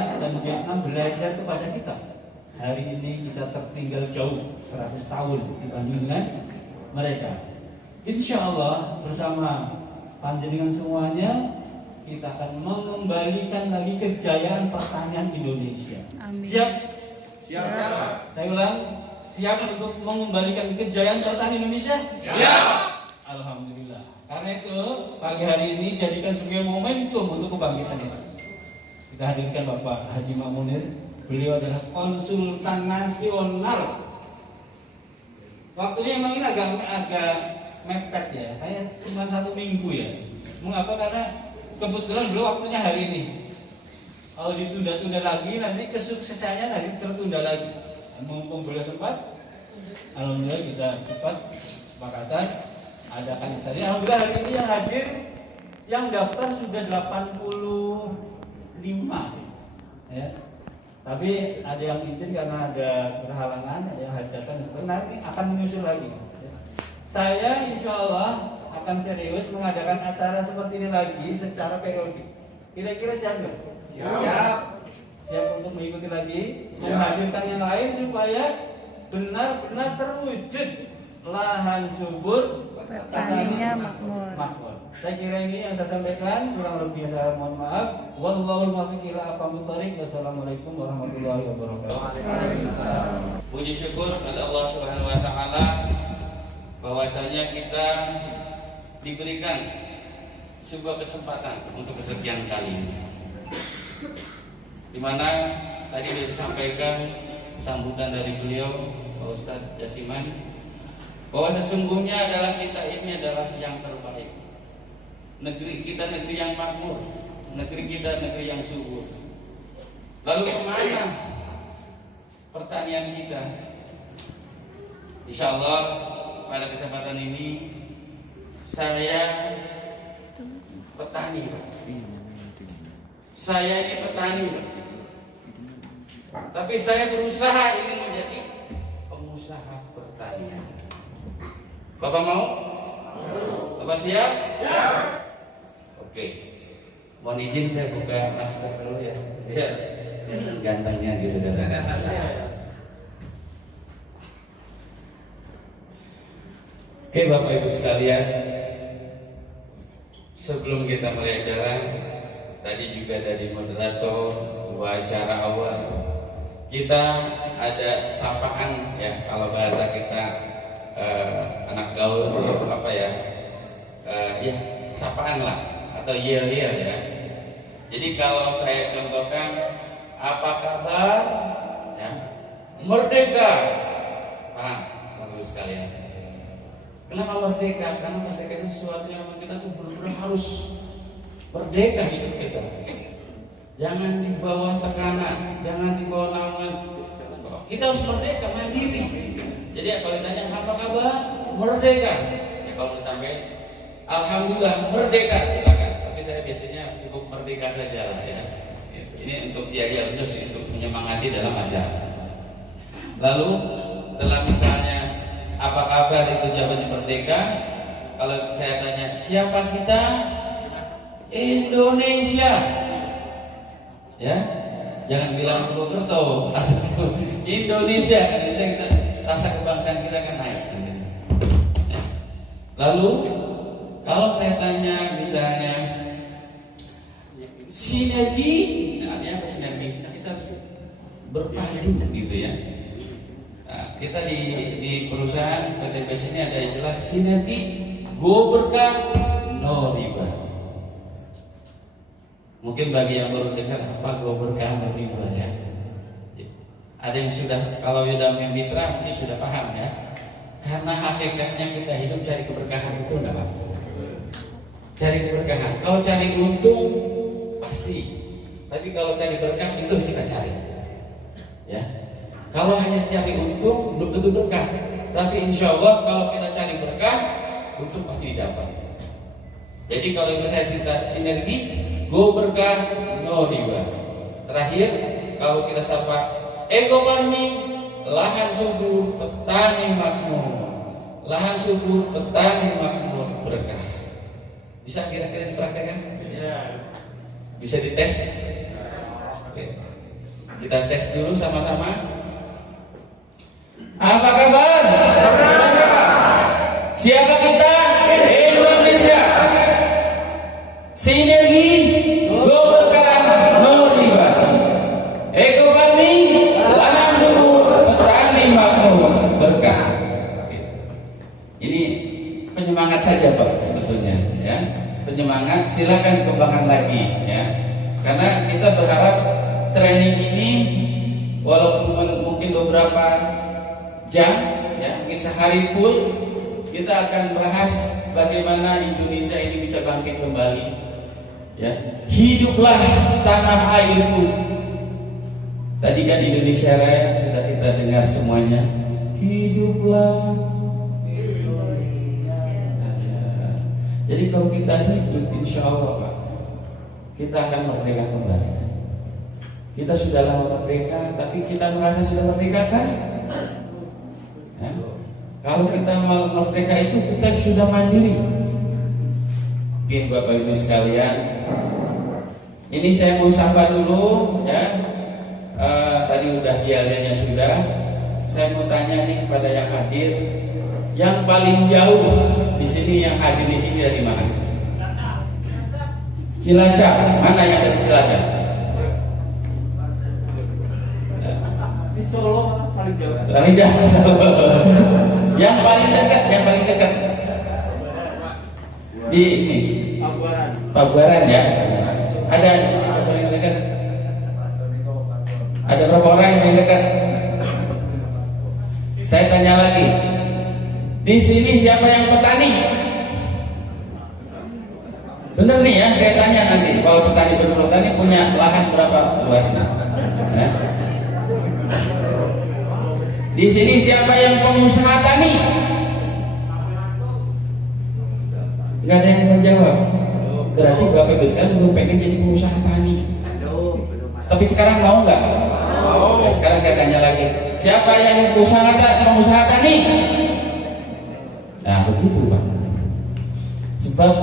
Thailand dan Vietnam belajar kepada kita. Hari ini kita tertinggal jauh 100 tahun dibandingkan mereka. Insya Allah bersama panjenengan semuanya kita akan mengembalikan lagi kejayaan pertanian Indonesia. Amin. Siap? Siap. Saya ulang, siap untuk mengembalikan kejayaan pertanian Indonesia? Siap. Alhamdulillah. Karena itu pagi hari ini jadikan sebagai momentum untuk kebangkitan itu. Kita hadirkan Bapak Haji Mak Munir. Beliau adalah konsultan nasional. Waktunya memang ini agak mepet ya. Kayak cuma 1 minggu ya. Mengapa? Karena kebetulan beliau waktunya hari ini. Kalau ditunda-tunda lagi nanti kesuksesannya nanti tertunda lagi. Mumpung beliau sempat, alhamdulillah kita cepat kesepakatan adakan tadi. Alhamdulillah hari ini yang hadir, yang daftar sudah 85 ya. Tapi ada yang izin karena ada berhalangan, ada yang hajatan, nanti akan menyusul lagi. Saya insya Allah akan serius mengadakan acara seperti ini lagi secara periodik. Kira-kira siap nggak? Siap. Siap untuk mengikuti lagi, menghadirkan yang lain supaya benar-benar terwujud lahan subur, Petaninya makmur. Saya kira ini yang saya sampaikan, kurang lebih saya mohon maaf. Wallahul muwaffiq ila aqwamit thoriq. Wassalamualaikum warahmatullahi wabarakatuh. Puji syukur kepada Allah Subhanahu wa taala bahwasanya kita diberikan sebuah kesempatan untuk kesekian kali, di mana tadi disampaikan sambutan dari beliau Pak Ustadz Jasiman bahwa sesungguhnya adalah kita ini adalah yang terbaik. Negeri kita negeri yang makmur, negeri kita negeri yang subur. Lalu kemana pertanian kita? Insya Allah pada kesempatan ini saya petani. Saya ini petani, tapi saya berusaha ingin menjadi pengusaha pertanian. Bapak mau? Bapak siap? Siap. Oke. Mohon izin saya buka masker dulu ya. Biar gantengnya gitu kan. Oke Bapak Ibu sekalian, sebelum kita mulai acara, tadi juga dari moderator wawancara awal kita ada sapaan ya, kalau bahasa kita anak gaul apa ya, ya sapaan lah atau yel-yel ya. Jadi kalau saya contohkan, apa kabar ya, merdeka, paham Bapak sekalian? Kenapa merdeka? Karena merdeka itu sesuatu yang kita tuh benar-benar harus merdeka hidup kita. Jangan di bawah tekanan, jangan di bawah naungan. Kita harus merdeka, mandiri. Jadi kalau ditanya apa kabar, merdeka. Ya kalau ditambah, alhamdulillah merdeka, silakan. Tapi saya biasanya cukup merdeka saja lah ya. Ini untuk dia khusus untuk menyemangati dalam acara. Lalu setelah misalnya apa kabar itu jawabannya merdeka. Kalau saya tanya siapa kita, Indonesia. Ya, jangan bilang Purwokerto, Indonesia. Indonesia kita, rasa kebangsaan kita akan naik. Lalu kalau saya tanya misalnya sinergi, nah, artinya apa sinergi? Kita berpadu gitu ya. Nah, kita di perusahaan PT PES ini ada istilah sinergi go berkah no riba. Mungkin bagi yang baru dengar apa go berkah no riba ya. Ada yang sudah, kalau sudah main mitra mungkin sudah paham ya. Karena hakikatnya kita hidup cari keberkahan itu enggak apa. Cari keberkahan. Kalau cari untung pasti. Tapi kalau cari berkah itu kita cari. Ya. Kalau hanya cari untung belum tentu berkah. Tapi insya Allah kalau kita cari berkah, untung pasti didapat. Jadi kalau saya cerita sinergi, go berkah, no riba. Terakhir, kalau kita sapa eco farming, lahan subur, petani makmur. Lahan subur, petani makmur, berkah. Bisa kira-kira dipraktekkan? Ya. Bisa dites? Oke. Kita tes dulu sama-sama. Apa kabar? Siapa kita? Indonesia. Sinergi golkar melibat. Ekonomi lana subur, petani makmur berkah. Ini penyemangat saja Pak sebetulnya ya. Penyemangat, silakan kembangkan lagi ya. Karena kita berharap training ini walaupun mungkin beberapa jam ya, mungkin sehari full kita akan bahas bagaimana Indonesia ini bisa bangkit kembali ya. Hiduplah tanah airku. Tadi kan Indonesia Raya sudah kita dengar semuanya. Hiduplah. Jadi kalau kita hidup, insya Allah Pak, kita akan merdeka kembali. Kita sudah lama merdeka, tapi kita merasa sudah merdeka kan? Ya? Kalau kita mau merdeka itu kita sudah mandiri. Mungkin Bapak Ibu sekalian, ini saya mau sapa dulu ya. Tadi udah dialnya sudah. Saya mau tanya nih kepada yang hadir, yang paling jauh di sini, yang hadir di sini dari mana? Cilacap. Mana yang dari Cilacap? Di Solo paling jauh. Paling jauh. Yang paling dekat. Di ini. Pabuaran ya. Ada di sini yang paling dekat. Ada berapa orang yang paling dekat? Saya tanya lagi. Di sini siapa yang petani? Bener nih ya, saya tanya nanti. Kalau petani punya lahan berapa luasnya? Ya. Di sini siapa yang pengusaha tani? Gak ada yang menjawab. Berarti Bapak Ibu sekalian belum pengen jadi pengusaha tani. Tapi sekarang mau nggak? Nah, sekarang saya tanya lagi. Siapa yang pengusaha tani? Nah begitu Pak. Sebab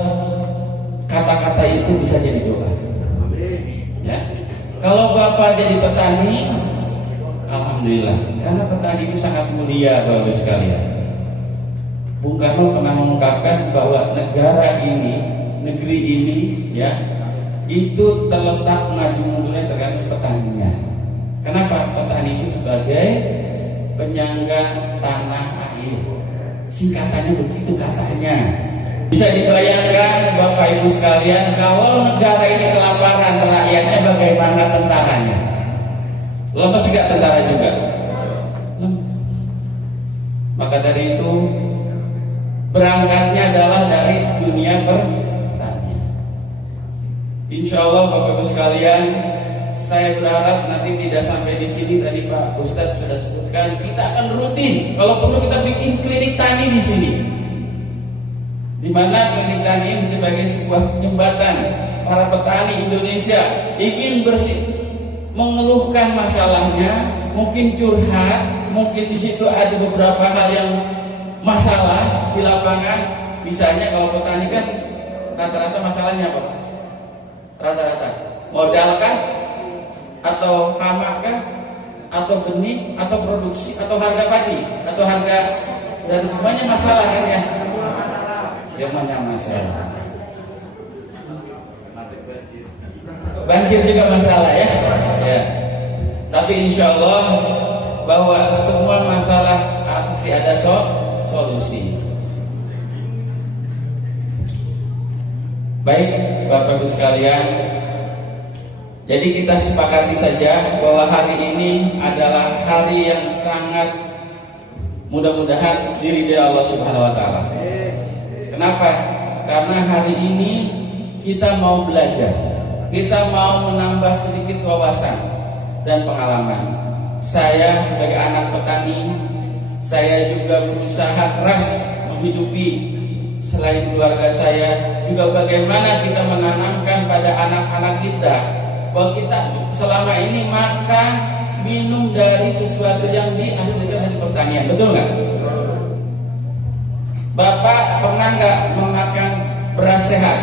kata-kata itu bisa jadi doa. Ya. Kalau Bapak jadi petani, alhamdulillah. Karena petani itu sangat mulia Bapak sekalian. Bung Karno pernah mengungkapkan bahwa negeri ini ya, itu terletak maju mundurnya tergantung petaninya. Kenapa? Petani itu sebagai penyangga tanah air. Singkatannya begitu katanya. Bisa dibayangkan Bapak Ibu sekalian, kalau negara ini kelaparan rakyatnya, bagaimana tentaranya? Lemes gak tentara juga? Lemes. Maka dari itu berangkatnya adalah dari dunia pertanian. Insya Allah Bapak Ibu sekalian, saya berharap nanti tidak sampai di sini. Tadi Pak Ustadz sudah sebutkan, kita akan rutin. Kalau perlu kita bikin klinik tani di sini, di mana klinik tani ini sebagai sebuah jembatan para petani Indonesia ingin bersih, mengeluhkan masalahnya, mungkin curhat, mungkin di situ ada beberapa hal yang masalah di lapangan. Misalnya kalau petani kan rata-rata masalahnya apa? Rata-rata modal kan? Atau hama kah, atau benih, atau produksi, atau harga padi, atau harga, dan semuanya masalah kan ya? Semuanya masalah. Banjir juga masalah ya. Ya. Tapi insya Allah bahwa semua masalah pasti ada solusi. Baik Bapak Ibu sekalian, jadi kita sepakati saja bahwa hari ini adalah hari yang sangat mudah-mudahan diridhai Allah Subhanahu wa taala. Kenapa? Karena hari ini kita mau belajar. Kita mau menambah sedikit wawasan dan pengalaman. Saya sebagai anak petani, saya juga berusaha keras menghidupi selain keluarga saya, juga bagaimana kita menanamkan pada anak-anak kita bahwa kita selama ini makan, minum dari sesuatu yang dihasilkan dari pertanian. Betul nggak? Bapak pernah nggak memakan beras sehat?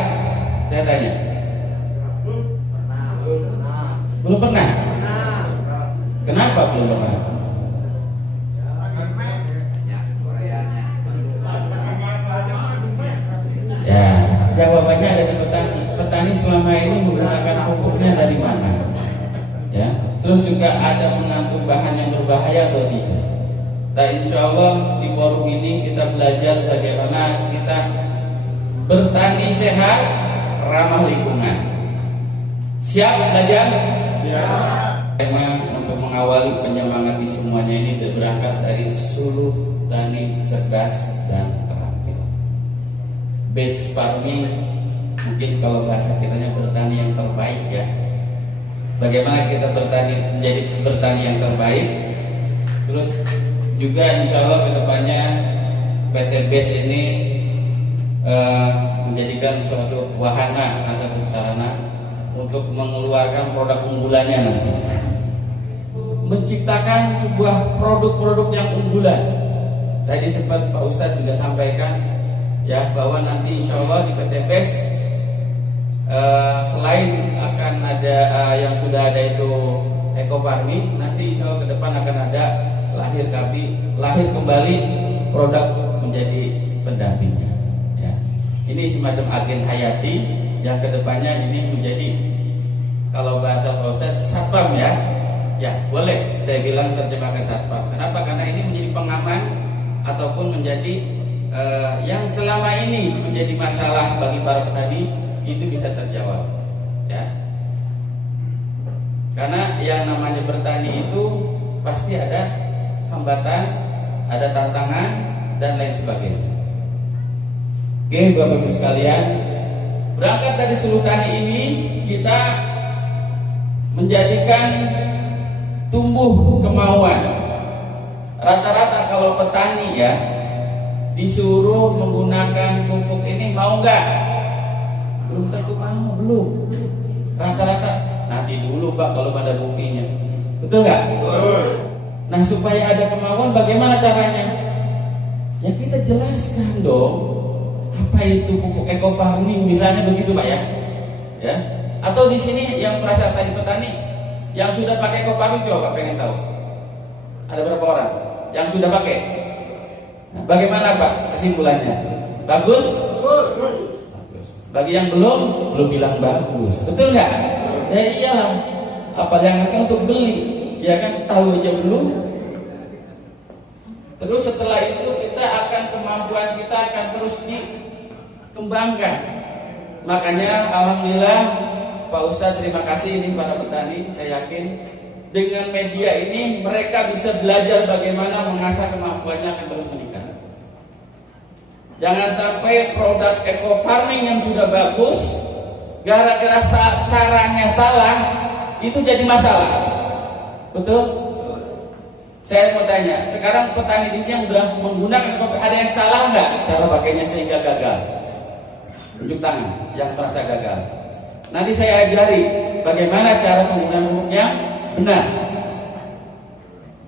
Saya tanya. Belum pernah. apa belum pernah? Ya, jawabannya ada di petani. Petani selama ini menggunakan pupuknya dari mana? Ya, terus juga ada mengandung bahan yang berbahaya atau tidak? Dan insya Allah di forum ini kita belajar bagaimana kita bertani sehat, ramah lingkungan. Siap belajar? Siap. Tema untuk mengawali penyemangat di semuanya ini berangkat dari suluh tani cerdas dan terampil. Base farming, mungkin kalau bahasa kitanya bertani yang terbaik ya. Bagaimana kita bertani menjadi bertani yang terbaik? Terus juga insya Allah kedepannya PT Base ini menjadikan suatu wahana atau sarana untuk mengeluarkan produk unggulannya nanti, menciptakan sebuah produk-produk yang unggulan. Tadi sempat Pak Ustadz juga sampaikan ya bahwa nanti insya Allah di PT Base selain akan ada yang sudah ada itu eco farming, nanti insya Allah ke depan akan ada lahir kembali produk menjadi pendampingnya. Ya. Ini semacam agen hayati yang kedepannya ini menjadi, kalau bahasa Pak Ustadz, satpam ya. Ya boleh saya bilang terjemahkan satpam. Kenapa? Karena ini menjadi pengaman ataupun menjadi yang selama ini menjadi masalah bagi para petani itu bisa terjawab. Ya. Karena yang namanya bertani itu pasti ada hambatan, ada tantangan dan lain sebagainya. Oke, Bapak Ibu sekalian, berangkat dari suluh tani ini kita menjadikan tumbuh kemauan. Rata-rata kalau petani ya disuruh menggunakan pupuk ini mau nggak? Belum tentu mau, belum. Rata-rata nanti dulu Pak kalau pada buktinya. Betul nggak? Betul. Nah supaya ada kemauan bagaimana caranya? Ya kita jelaskan dong apa itu pupuk eco farming misalnya begitu Pak ya. Ya. Atau di sini yang merasa tadi petani yang sudah pakai eco farming coba Pak pengen tahu. Ada berapa orang yang sudah pakai? Nah, bagaimana Pak kesimpulannya? Bagus? Bagus. Bagi yang belum bilang bagus. Betul nggak? Ya iyalah. Apa yang akan untuk beli? Ya kan tahu aja belum. Terus setelah itu kita akan kemampuan kita akan terus dikembangkan. Makanya alhamdulillah Pak Ustadz terima kasih ini para petani. Saya yakin dengan media ini mereka bisa belajar bagaimana mengasah kemampuannya akan terus meningkat. Jangan sampai produk eco farming yang sudah bagus gara-gara caranya salah itu jadi masalah. Betul? Saya mau tanya, sekarang petani di sini yang sudah menggunakan kopi, ada yang salah nggak cara pakainya sehingga gagal? Tunjuk tangan yang merasa gagal. Nanti saya ajari bagaimana cara penggunaan pupuknya benar.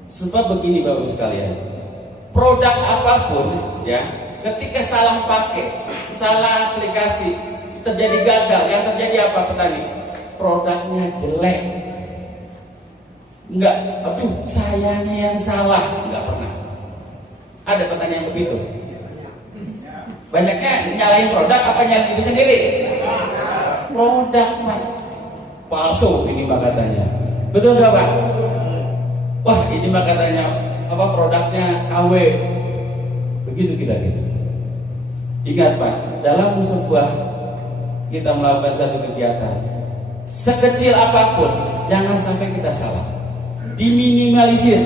Sebab begini Bapak sekalian, produk apapun ya, ketika salah pakai, salah aplikasi, terjadi gagal. Yang terjadi apa petani? Produknya jelek. Enggak, aduh sayanya yang salah. Enggak pernah. Ada petani yang begitu. Banyaknya nyalahin produk apa nyalahin diri sendiri? Produk Pak. Palsu ini Pak katanya. Betul nggak Pak? Wah ini Pak katanya apa produknya KW. Begitu kira-kira. Ingat Pak, dalam sebuah kita melakukan satu kegiatan, sekecil apapun jangan sampai kita salah. Diminimalisir.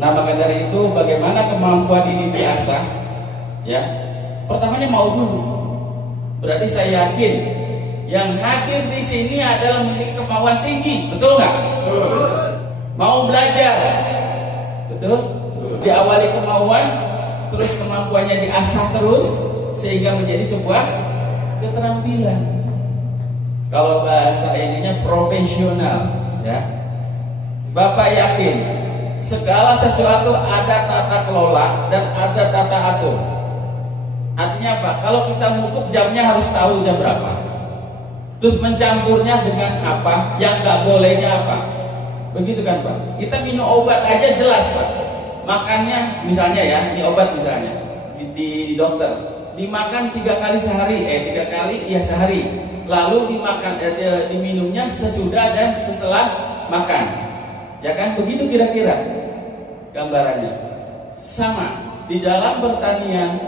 Nah maka dari itu bagaimana kemampuan ini diasah? Ya, pertamanya mau dulu. Berarti saya yakin yang hadir di sini adalah memiliki kemauan tinggi, betul nggak? Mau belajar, betul? Diawali kemauan, terus kemampuannya diasah terus sehingga menjadi sebuah keterampilan. Kalau bahasa ininya profesional, ya. Bapak yakin segala sesuatu ada tata kelola dan ada tata atur. Artinya apa? Kalau kita mupuk jamnya harus tahu jam berapa. Terus mencampurnya dengan apa? Yang nggak bolehnya apa? Begitu kan Pak? Kita minum obat aja jelas Pak. Makannya misalnya ya, di obat misalnya di dokter dimakan 3 kali sehari, 3 kali ya sehari. Lalu diminumnya sesudah dan setelah makan. Ya kan? Begitu kira-kira gambarannya. Sama di dalam pertanian,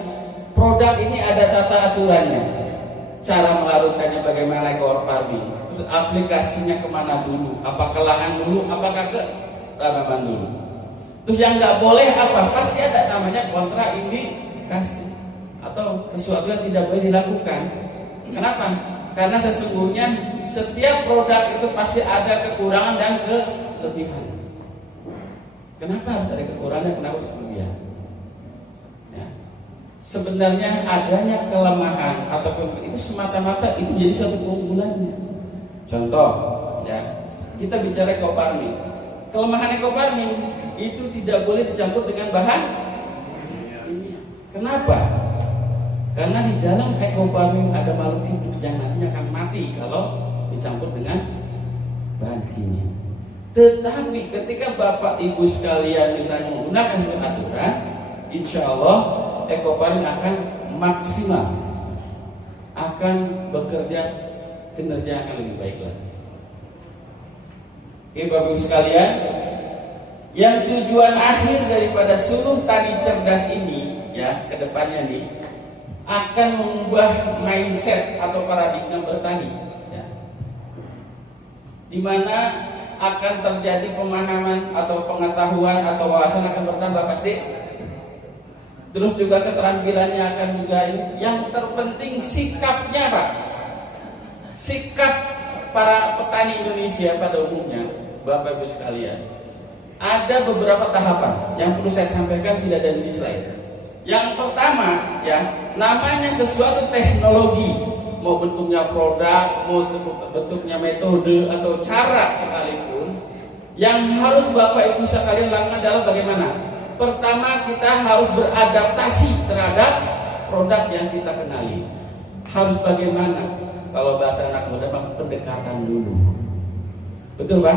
produk ini ada tata aturannya. Cara melarutkannya bagaimana ekor farming. Terus aplikasinya kemana dulu? Apakah lahan dulu? Apakah ke tanaman dulu? Terus yang nggak boleh apa? Pasti ada namanya kontraindikasi atau sesuatu yang tidak boleh dilakukan. Kenapa? Karena sesungguhnya setiap produk itu pasti ada kekurangan dan kelebihan. Kenapa harus ada kekurangan? Kenapa harus kelebihan? Ya. Sebenarnya adanya kelemahan ataupun itu semata-mata itu jadi suatu keunggulannya. Contoh, ya, kita bicara eco farming. Kelemahan eco farming itu tidak boleh dicampur dengan bahan kimia. Kenapa? Karena di dalam eco farming ada makhluk hidup yang nantinya akan mati kalau dicampur dengan bahan kimia. Tetapi ketika Bapak Ibu sekalian misalnya menggunakan suatu aturan, insya Allah eco farming akan maksimal, akan bekerja, kinerja akan lebih baik lagi. Oke Bapak Ibu sekalian, yang tujuan akhir daripada seluruh tani cerdas ini ya ke depannya nih akan mengubah mindset atau paradigma bertani ya. Di mana akan terjadi pemahaman atau pengetahuan atau wawasan akan bertambah pasti. Terus juga keterampilannya akan juga ini. Yang terpenting sikapnya Pak. Sikap para petani Indonesia pada umumnya, Bapak Ibu sekalian, ada beberapa tahapan yang perlu saya sampaikan, tidak ada di slide. Yang pertama, ya, namanya sesuatu teknologi, mau bentuknya produk, mau bentuknya metode atau cara sekalipun, yang harus Bapak Ibu sekalian lakukan adalah bagaimana? Pertama, kita harus beradaptasi terhadap produk yang kita kenali. Harus bagaimana? Kalau bahasa anak muda mah pendekatan dulu. Betul Pak?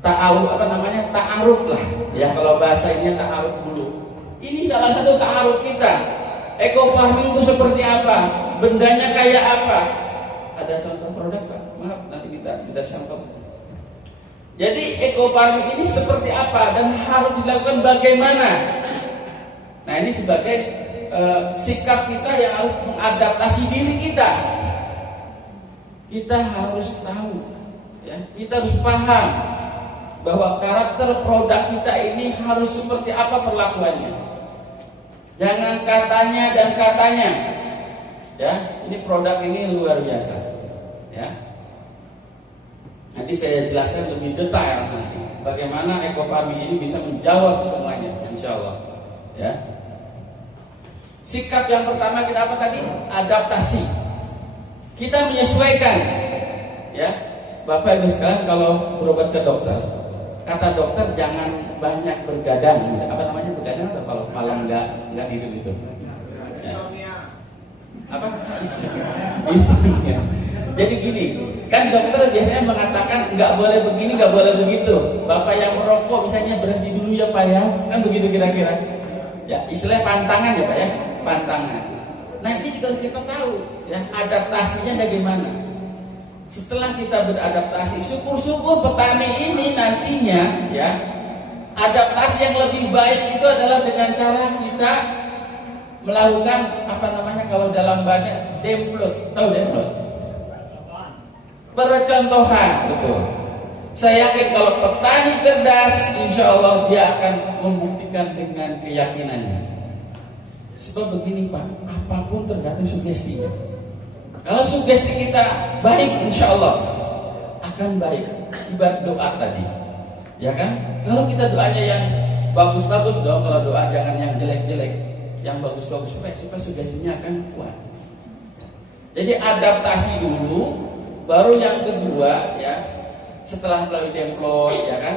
Ta'aruf apa namanya? Ta'aruf lah. Ya kalau bahasanya ta'aruf dulu. Ini salah satu ta'aruf kita. Eco farming itu seperti apa? Bendanya kayak apa? Ada contoh produk Pak? Maaf nanti kita sampaikan. Jadi eco farming ini seperti apa dan harus dilakukan bagaimana? Nah ini sebagai sikap kita yang harus mengadaptasi diri kita. Kita harus tahu, ya, kita harus paham bahwa karakter produk kita ini harus seperti apa perlakuannya. Jangan katanya dan katanya, ya, ini produk ini luar biasa, ya. Nanti saya jelaskan lebih detail nanti bagaimana eco farming ini bisa menjawab semuanya, insya Allah, ya. Sikap yang pertama kita apa tadi? Adaptasi. Kita menyesuaikan, ya, Bapak Ibu sekalian kalau berobat ke dokter, kata dokter jangan banyak bergadang, apa namanya bergadang atau kalau malam nggak tidur itu, ya. Apa? Insomnia. Jadi gini, kan dokter biasanya mengatakan nggak boleh begini, nggak boleh begitu. Bapak yang merokok misalnya berhenti dulu ya Pak ya, kan begitu kira-kira. Ya istilah pantangan ya Pak ya, pantangan. Nah ini juga harus kita tahu ya adaptasinya bagaimana. Setelah kita beradaptasi, syukur-syukur petani ini nantinya ya adaptasi yang lebih baik itu adalah dengan cara kita melakukan apa namanya kalau dalam bahasa demplot, tahu demplot? Percontohan, betul. Saya yakin kalau petani cerdas, insya Allah dia akan membuktikan dengan keyakinannya. Sebab begini Pak, apapun tergantung sugestinya. Kalau sugesti kita baik, insya Allah akan baik. Ibarat doa tadi, ya kan? Kalau kita doanya yang bagus-bagus dong, kalau doa jangan yang jelek-jelek, yang bagus-bagus supaya sugestinya akan kuat. Jadi adaptasi dulu, baru yang kedua ya. Setelah melalui demploy, ya kan?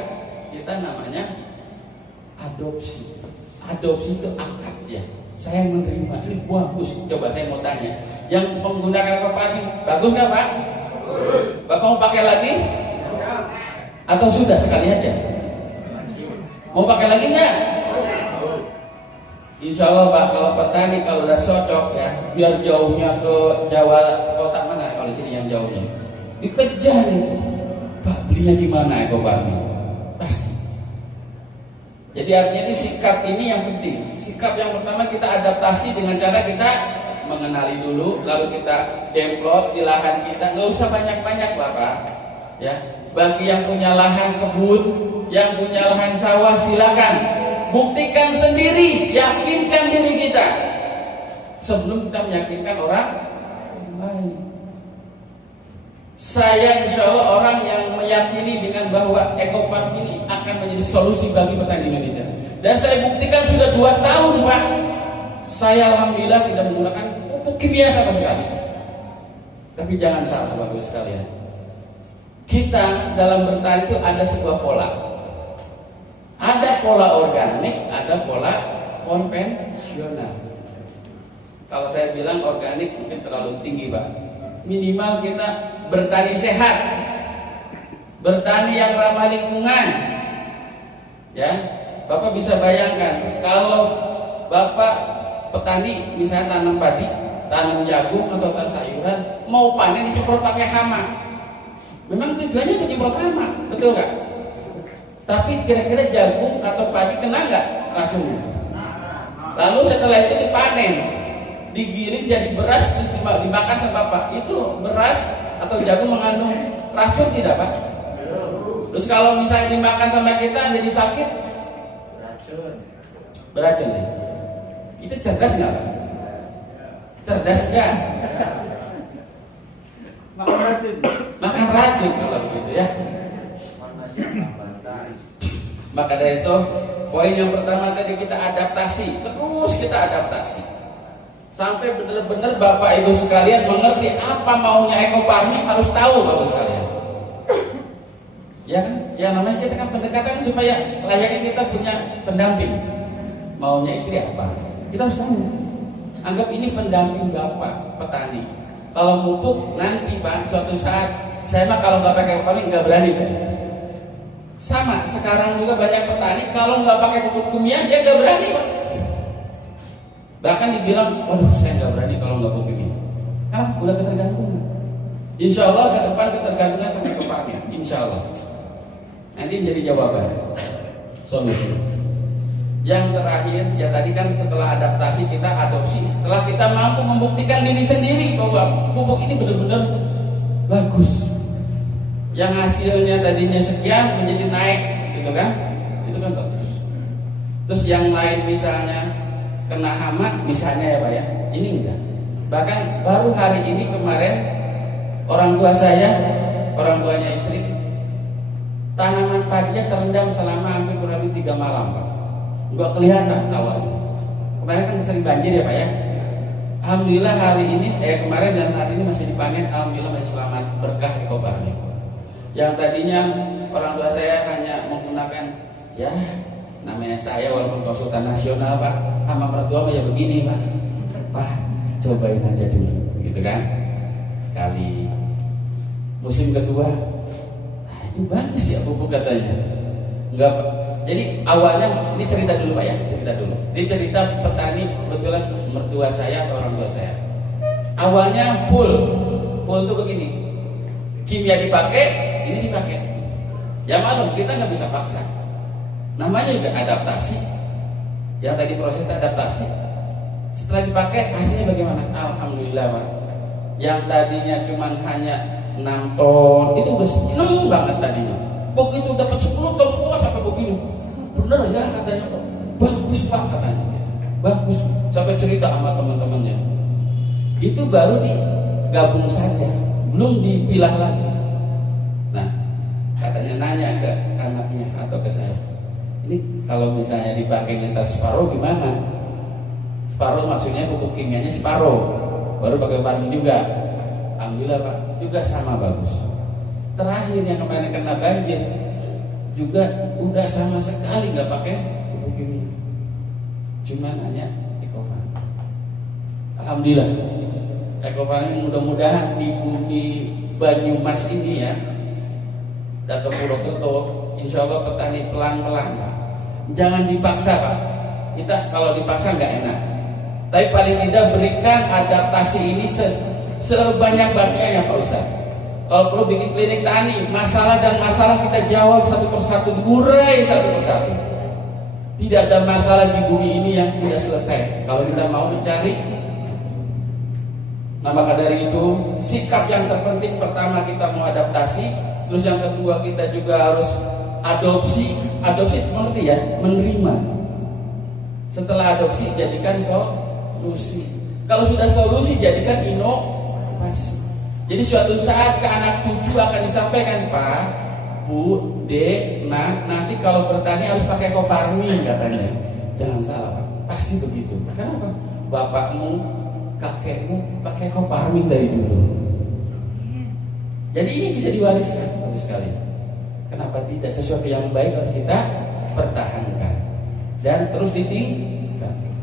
Kita namanya adopsi. Adopsi itu akad ya. Saya menerima ini bagus. Coba saya mau tanya, yang menggunakan eco farming bagus nggak Pak? Bapak mau pakai lagi? Atau sudah sekali aja? Mau pakai lagi nggak? Insya Allah Pak, kalau petani kalau udah cocok ya, biar jauhnya ke Jawa, kota mana kalau di sini yang jauhnya? Dikejar itu. Pak, belinya di mana ekoparmi? Pasti. Jadi artinya ini sikap ini yang penting. Sikap yang pertama kita adaptasi dengan cara kita mengenali dulu, lalu kita demplot di lahan kita. Nggak usah banyak-banyak lah Pak. Ya, bagi yang punya lahan kebun, yang punya lahan sawah silakan. Buktikan sendiri, yakinkan diri kita sebelum kita meyakinkan orang lain. Saya insya Allah orang yang meyakini dengan bahwa ekopark ini akan menjadi solusi bagi petani Indonesia. Dan saya buktikan sudah 2 tahun Pak. Saya alhamdulillah tidak menggunakan pupuk kimia sama sekali. Tapi jangan salah Bapak Ibu sekalian. Kita dalam bertani itu ada sebuah pola. Ada pola organik, ada pola konvensional. Kalau saya bilang organik mungkin terlalu tinggi Pak. Minimal kita bertani sehat, bertani yang ramah lingkungan. Ya, Bapak bisa bayangkan kalau Bapak petani misalnya tanam padi, tanam jagung atau tanam sayuran, mau panen disemprot pakai hama. Memang tujuannya untuk nyemprot hama, betul nggak? Tapi kira-kira jagung atau padi kena nggak racunnya? Lalu setelah itu dipanen, digiling jadi beras terus dimakan sama Bapak. Itu beras atau jagung mengandung racun tidak Pak? Terus kalau misalnya dimakan sama kita jadi sakit, beracun ya? Itu cerdas nggak Pak? Cerdas nggak? Makan racun. Makan racun kalau begitu ya. Maka dari itu poin yang pertama tadi kita adaptasi, terus kita adaptasi sampai benar-benar Bapak Ibu sekalian mengerti apa maunya ekoparmi, harus tahu Bapak sekalian. Ya kan? Ya namanya kita kan pendekatan supaya layaknya kita punya pendamping. Maunya istri apa? Kita harus tahu. Anggap ini pendamping Bapak petani. Kalau pupuk nanti Pak, suatu saat saya mah kalau nggak pakai ekoparmi nggak berani saya. Sama, sekarang juga banyak petani kalau nggak pakai pupuk kimia dia nggak berani Pak. Bahkan dibilang, waduh saya nggak berani kalau nggak pupuk kimia. Karena udah ketergantungan. Insya Allah ke depan ketergantungan sama ekoparmi. Insya Allah. Nanti menjadi jawaban, solusi. Yang terakhir, ya tadi kan setelah adaptasi kita adopsi, setelah kita mampu membuktikan diri sendiri bahwa pupuk ini benar-benar bagus. Yang hasilnya tadinya sekian menjadi naik, gitu kan? Itu kan bagus. Terus yang lain misalnya kena hama, misalnya ya Pak ya, ini enggak. Bahkan baru hari ini kemarin orang tua saya, orang tuanya istri, tanaman padinya terendam selama hampir kurang lebih 3 malam Pak. Enggak kelihatan sawahnya. Kemarin kan sering banjir ya Pak ya. Alhamdulillah hari ini, kemarin dan hari ini masih dipanen, alhamdulillah masih selamat, berkah ekoparmi. Yang tadinya orang tua saya hanya menggunakan, ya namanya saya walaupun konsultan nasional Pak, sama mertua ya begini Pak, cobain aja dulu, gitu kan? Sekali musim kedua, nah itu bagus ya pupuk katanya. Enggak, jadi awalnya ini cerita dulu Pak ya, cerita dulu. Ini cerita petani kebetulan mertua saya atau orang tua saya. Awalnya full itu begini, kimia dipakai, ini dipakai. Ya maklum kita nggak bisa paksa. Namanya juga adaptasi. Yang tadi proses adaptasi. Setelah dipakai hasilnya bagaimana? Alhamdulillah Pak. Yang tadinya cuma hanya 6 ton itu udah seneng banget tadinya. Begitu dapat 10 ton wah sampai begini. Bener ya katanya Pak. Bagus Pak katanya. Bagus. Sampai cerita sama teman-temannya. Itu baru digabung saja, belum dipilah lagi. Nah, katanya nanya ke anaknya atau ke saya, ini kalau misalnya dipakai lintas separuh gimana? Separuh maksudnya pupuk kimianya separuh, baru pakai parmi juga. Alhamdulillah Pak, juga sama bagus. Terakhir yang kemarin kena banjir juga udah sama sekali nggak pakai pupuk kimia, cuma hanya ekofarm. Alhamdulillah, ekofarm mudah-mudahan di bumi Banyumas ini ya atau Purwokerto, insya Allah petani pelan-pelan Pak. Jangan dipaksa Pak. Kita kalau dipaksa nggak enak. Tapi paling tidak berikan adaptasi ini sebanyak-banyaknya ya Pak Ustaz. Kalau perlu bikin klinik tani, masalah dan masalah kita jawab satu persatu, diurai satu persatu. Tidak ada masalah di bumi ini yang tidak selesai kalau kita mau mencari. Nah maka dari itu sikap yang terpenting pertama kita mau adaptasi, terus yang kedua kita juga harus adopsi mengerti ya, menerima. Setelah adopsi jadikan solusi. Kalau sudah solusi jadikan inovasi. Jadi suatu saat ke anak cucu akan disampaikan, Pak, Bu, Dek, Nak, nanti kalau bertani harus pakai koparmi katanya. Jangan salah Pak, pasti begitu. Kenapa? Bapakmu, kakekmu pakai koparmi dari dulu. Jadi ini bisa diwariskan bagus sekali. Kenapa tidak? Sesuatu yang baik harus kita pertahankan dan terus ditingkatkan.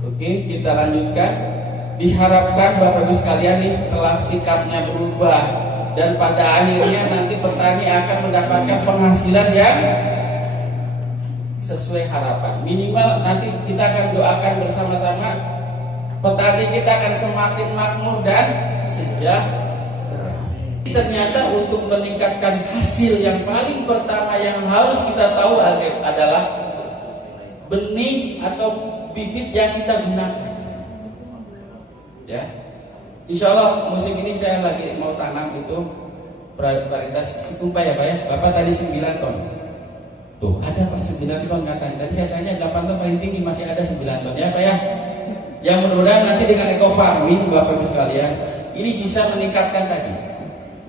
Oke, kita lanjutkan. Diharapkan Bapak Ibu sekalian nih setelah sikapnya berubah dan pada akhirnya nanti petani akan mendapatkan penghasilan yang sesuai harapan. Minimal nanti kita akan doakan bersama-sama petani kita akan semakin makmur dan sejahtera. Ternyata untuk meningkatkan hasil yang paling pertama yang harus kita tahu adalah benih atau bibit yang kita gunakan. Ya, insya Allah musim ini saya lagi mau tanam itu varietas Situpa ya Pak ya. Bapak tadi 9 ton. Tuh ada Pak 9 ton katanya. Tadi saya tanya 8 ton paling tinggi, masih ada 9 ton ya Pak ya. Yang mudah-mudahan nanti dengan eco farming Bapak Ibu sekalian ini bisa meningkatkan tadi.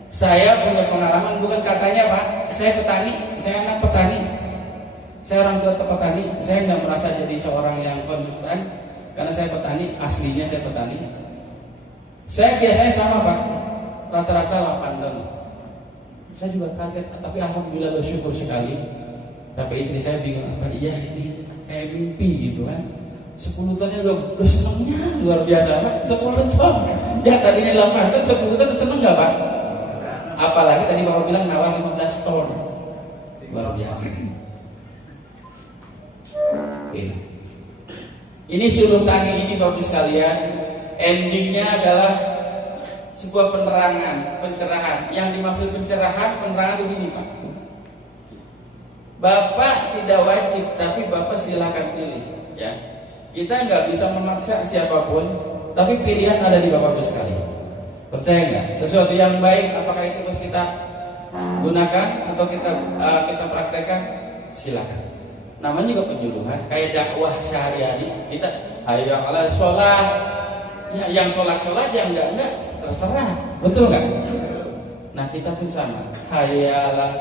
Saya punya pengalaman, bukan katanya Pak, saya petani, saya anak petani, saya orang tua petani. Saya nggak merasa jadi seorang yang konsisten karena saya petani, aslinya saya petani. Saya biasanya sama Pak, rata-rata 8 ton. Saya juga kaget, tapi alhamdulillah bersyukur sekali. Tapi istri saya bingung, apa iya ini kayak mimpi gitu kan. 10 tonnya udah senengnya luar biasa Pak. 10 ton, ya tadinya 8 ton, 10 ton seneng nggak Pak? Apalagi tadi Bapak bilang nawar 15 ton, luar biasa. Oke. Ini suruh tani ini Bapak sekalian, endingnya adalah sebuah penerangan, pencerahan. Yang dimaksud penerangan begini Pak. Bapak tidak wajib, tapi Bapak silakan pilih. Ya, kita nggak bisa memaksa siapapun, tapi pilihan ada di Bapak sekalian. Percaya nggak? Sesuatu yang baik, apakah itu terus kita gunakan atau kita praktekkan? Silakan. Namanya juga penyuluhan, kayak dakwah sehari-hari. Kita ayo ala sholat. Ya, yang sholat yang enggak terserah, betul nggak? Nah kita pun sama. Hayalah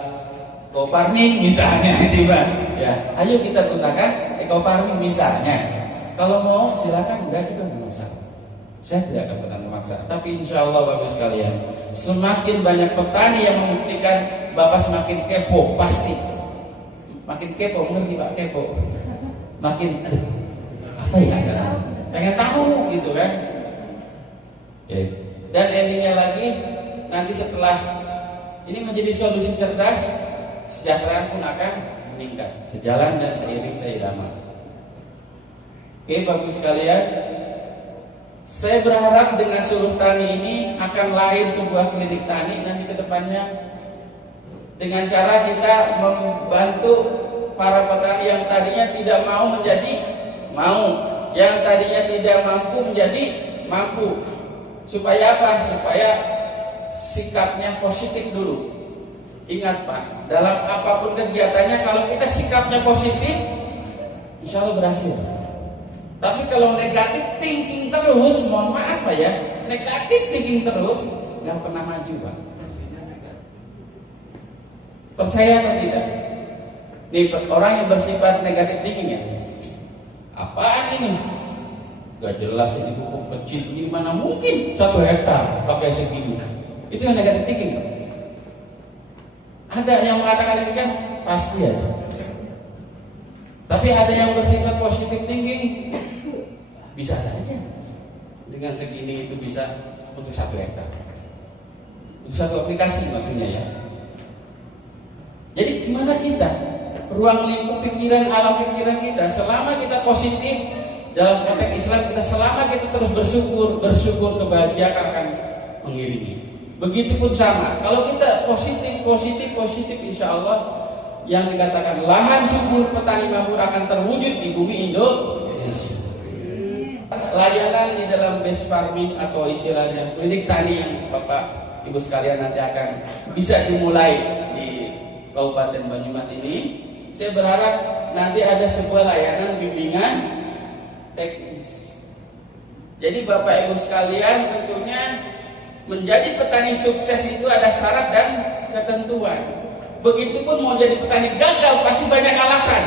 eco farming misalnya, tiba. Ya, ayo kita gunakan eco farming misalnya. Kalau mau silakan, enggak kita memaksa. Saya tidak akan pernah memaksa. Tapi insya Allah Bapak sekalian, semakin banyak petani yang membuktikan Bapak semakin kepo, pasti. Makin kepo, mengerti Pak kepo. Makin, aduh, apa ya? Pengen tahu gitu kan? Okay. Dan endingnya lagi nanti setelah ini menjadi solusi cerdas, kesejahteraan pun akan meningkat sejalan dan seiring seirama. Oke, Bapak sekalian, saya berharap dengan suruh tani ini akan lahir sebuah klinik tani nanti ke depannya dengan cara kita membantu para petani yang tadinya tidak mau menjadi mau, yang tadinya tidak mampu menjadi mampu. Supaya apa? Supaya sikapnya positif dulu. Ingat Pak, dalam apapun kegiatannya kalau kita sikapnya positif, insya Allah berhasil. Tapi kalau negatif thinking terus, mohon maaf Pak ya, negatif thinking terus, nggak pernah maju Pak. Percaya atau tidak? Nih orang yang bersifat negatif thinking ya, apaan ini? Gak jelas ini pupuk kecil, gimana mungkin 1 hektar pakai segini? Itu yang negatif thinking. Ada yang mengatakan demikian, pasti ada. Tapi ada yang bersifat positif thinking, bisa saja dengan segini itu bisa untuk 1 hektar, untuk 1 aplikasi maksudnya ya. Jadi gimana kita? Ruang lingkup pikiran, alam pikiran kita, selama kita positif dalam konteks Islam, kita selama kita terus bersyukur kebahagiaan akan mengiringi. Begitupun sama, kalau kita positif, insya Allah yang dikatakan lahan subur petani makmur akan terwujud di bumi Indonesia. Layanan di dalam base farming atau istilahnya klinik tani yang Bapak Ibu sekalian nanti akan bisa dimulai di Kabupaten Banyumas ini. Saya berharap nanti ada sebuah layanan bimbingan teknis. Jadi Bapak Ibu sekalian, tentunya menjadi petani sukses itu ada syarat dan ketentuan. Begitupun mau jadi petani gagal pasti banyak alasan.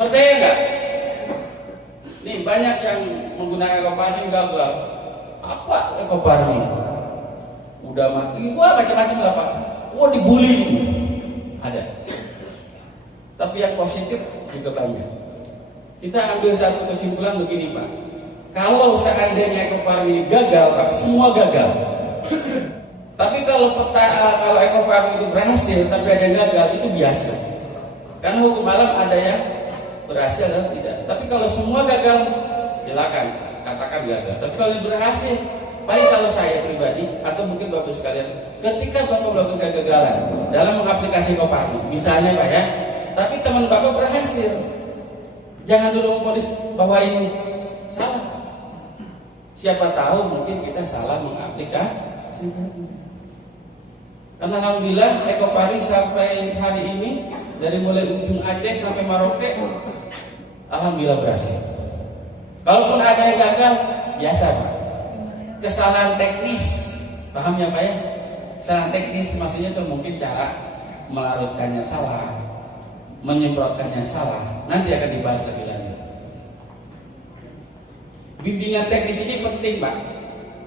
Percaya nggak? Nih banyak yang menggunakan ekofarming gagal. Apa ekofarming? Udah mati, wah macam-macam lah Pak. Wah dibully, ada. Tapi yang positif juga banyak. Kita ambil satu kesimpulan begini Pak. Kalau seandainya ekofarming ini gagal Pak, semua gagal. Tapi kalau ekofarming itu berhasil tapi ada yang gagal, itu biasa. Karena hukum alam ada yang berhasil dan tidak. Tapi kalau semua gagal, silakan katakan gagal. Tapi kalau berhasil, paling kalau saya pribadi atau mungkin Bapak sekalian, ketika Bapak melakukan kegagalan dalam mengaplikasi ekofarming, misalnya Pak ya, tapi teman Bapak berhasil, jangan dulu memponis bahwa ini salah. Siapa tahu mungkin kita salah mengaplikasi. Karena alhamdulillah ekofarming sampai hari ini dari mulai ujung Aceh sampai Merauke, alhamdulillah berhasil. Kalaupun ada yang gagal, biasa Pak. Kesalahan teknis, paham ya Pak ya? Kesalahan teknis maksudnya itu mungkin cara melarutkannya salah, menyemprotkannya salah. Nanti akan dibahas lebih lanjut. Bimbingan teknis ini penting Pak,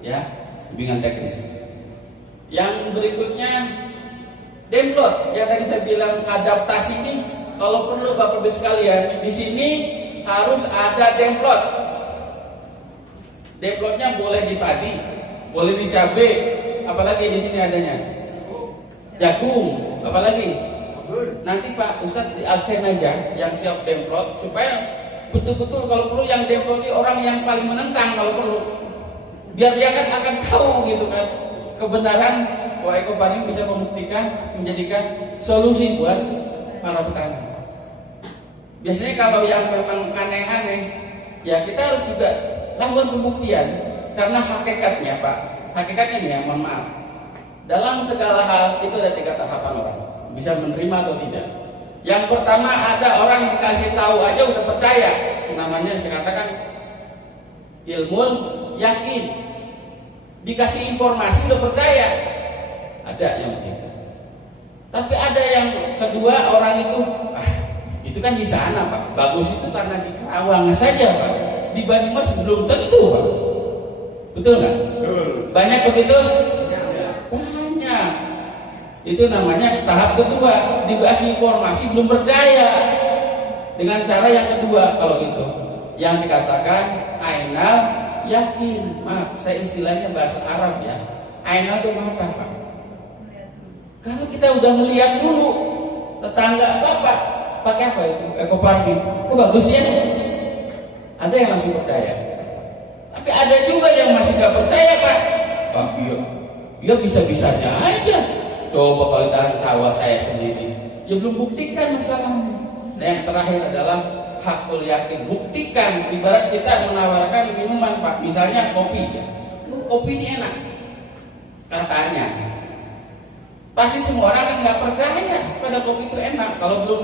ya, bimbingan teknis. Yang berikutnya demplot, yang tadi saya bilang adaptasi ini, kalau perlu Bapak Ibu sekalian, di sini harus ada demplot. Demplotnya boleh di padi, boleh di cabai, apalagi di sini adanya jagung, apalagi. Nanti Pak Ustadz di absen aja yang siap demplot supaya betul-betul kalau perlu yang demplot ini orang yang paling menentang kalau perlu, biar dia kan akan tahu gitu kan kebenaran bahwa ekofarming bisa membuktikan menjadikan solusi buat para petani. Biasanya kalau yang memang aneh-aneh, ya kita harus juga lakukan pembuktian karena hakikatnya Pak, hakikatnya nih ya, mohon maaf, dalam segala hal itu ada 3 tahapan orang bisa menerima atau tidak. Yang pertama ada orang yang dikasih tahu aja udah percaya, namanya saya katakan ilmu yakin. Dikasih informasi udah percaya, ada yang begitu. Tapi ada yang kedua, orang itu kan di sana Pak, bagus itu karena di Karawang saja Pak, di Banyumas belum tentu Pak, betul nggak? Banyak begitu? Banyak. Itu namanya tahap kedua, dikasih informasi belum percaya. Dengan cara yang kedua kalau gitu, yang dikatakan ainal yakin. Maaf, saya istilahnya bahasa Arab ya. Ainal itu apa Pak? Kalau kita udah melihat dulu, tetangga Bapak pakai apa itu? Ekofarming. Kok bagusnya? Ada yang masih percaya. Tapi ada juga yang masih gak percaya Pak. Pak, dia bisa-bisanya aja. Coba kalau tahan sawah saya sendiri, ya belum buktikan masalahnya. Nah yang terakhir adalah hakul yakin, buktikan. Ibarat kita menawarkan minuman Pak, misalnya kopi ya. Kopi ini enak katanya, pasti semua orang kan nggak percaya pada kopi itu enak kalau belum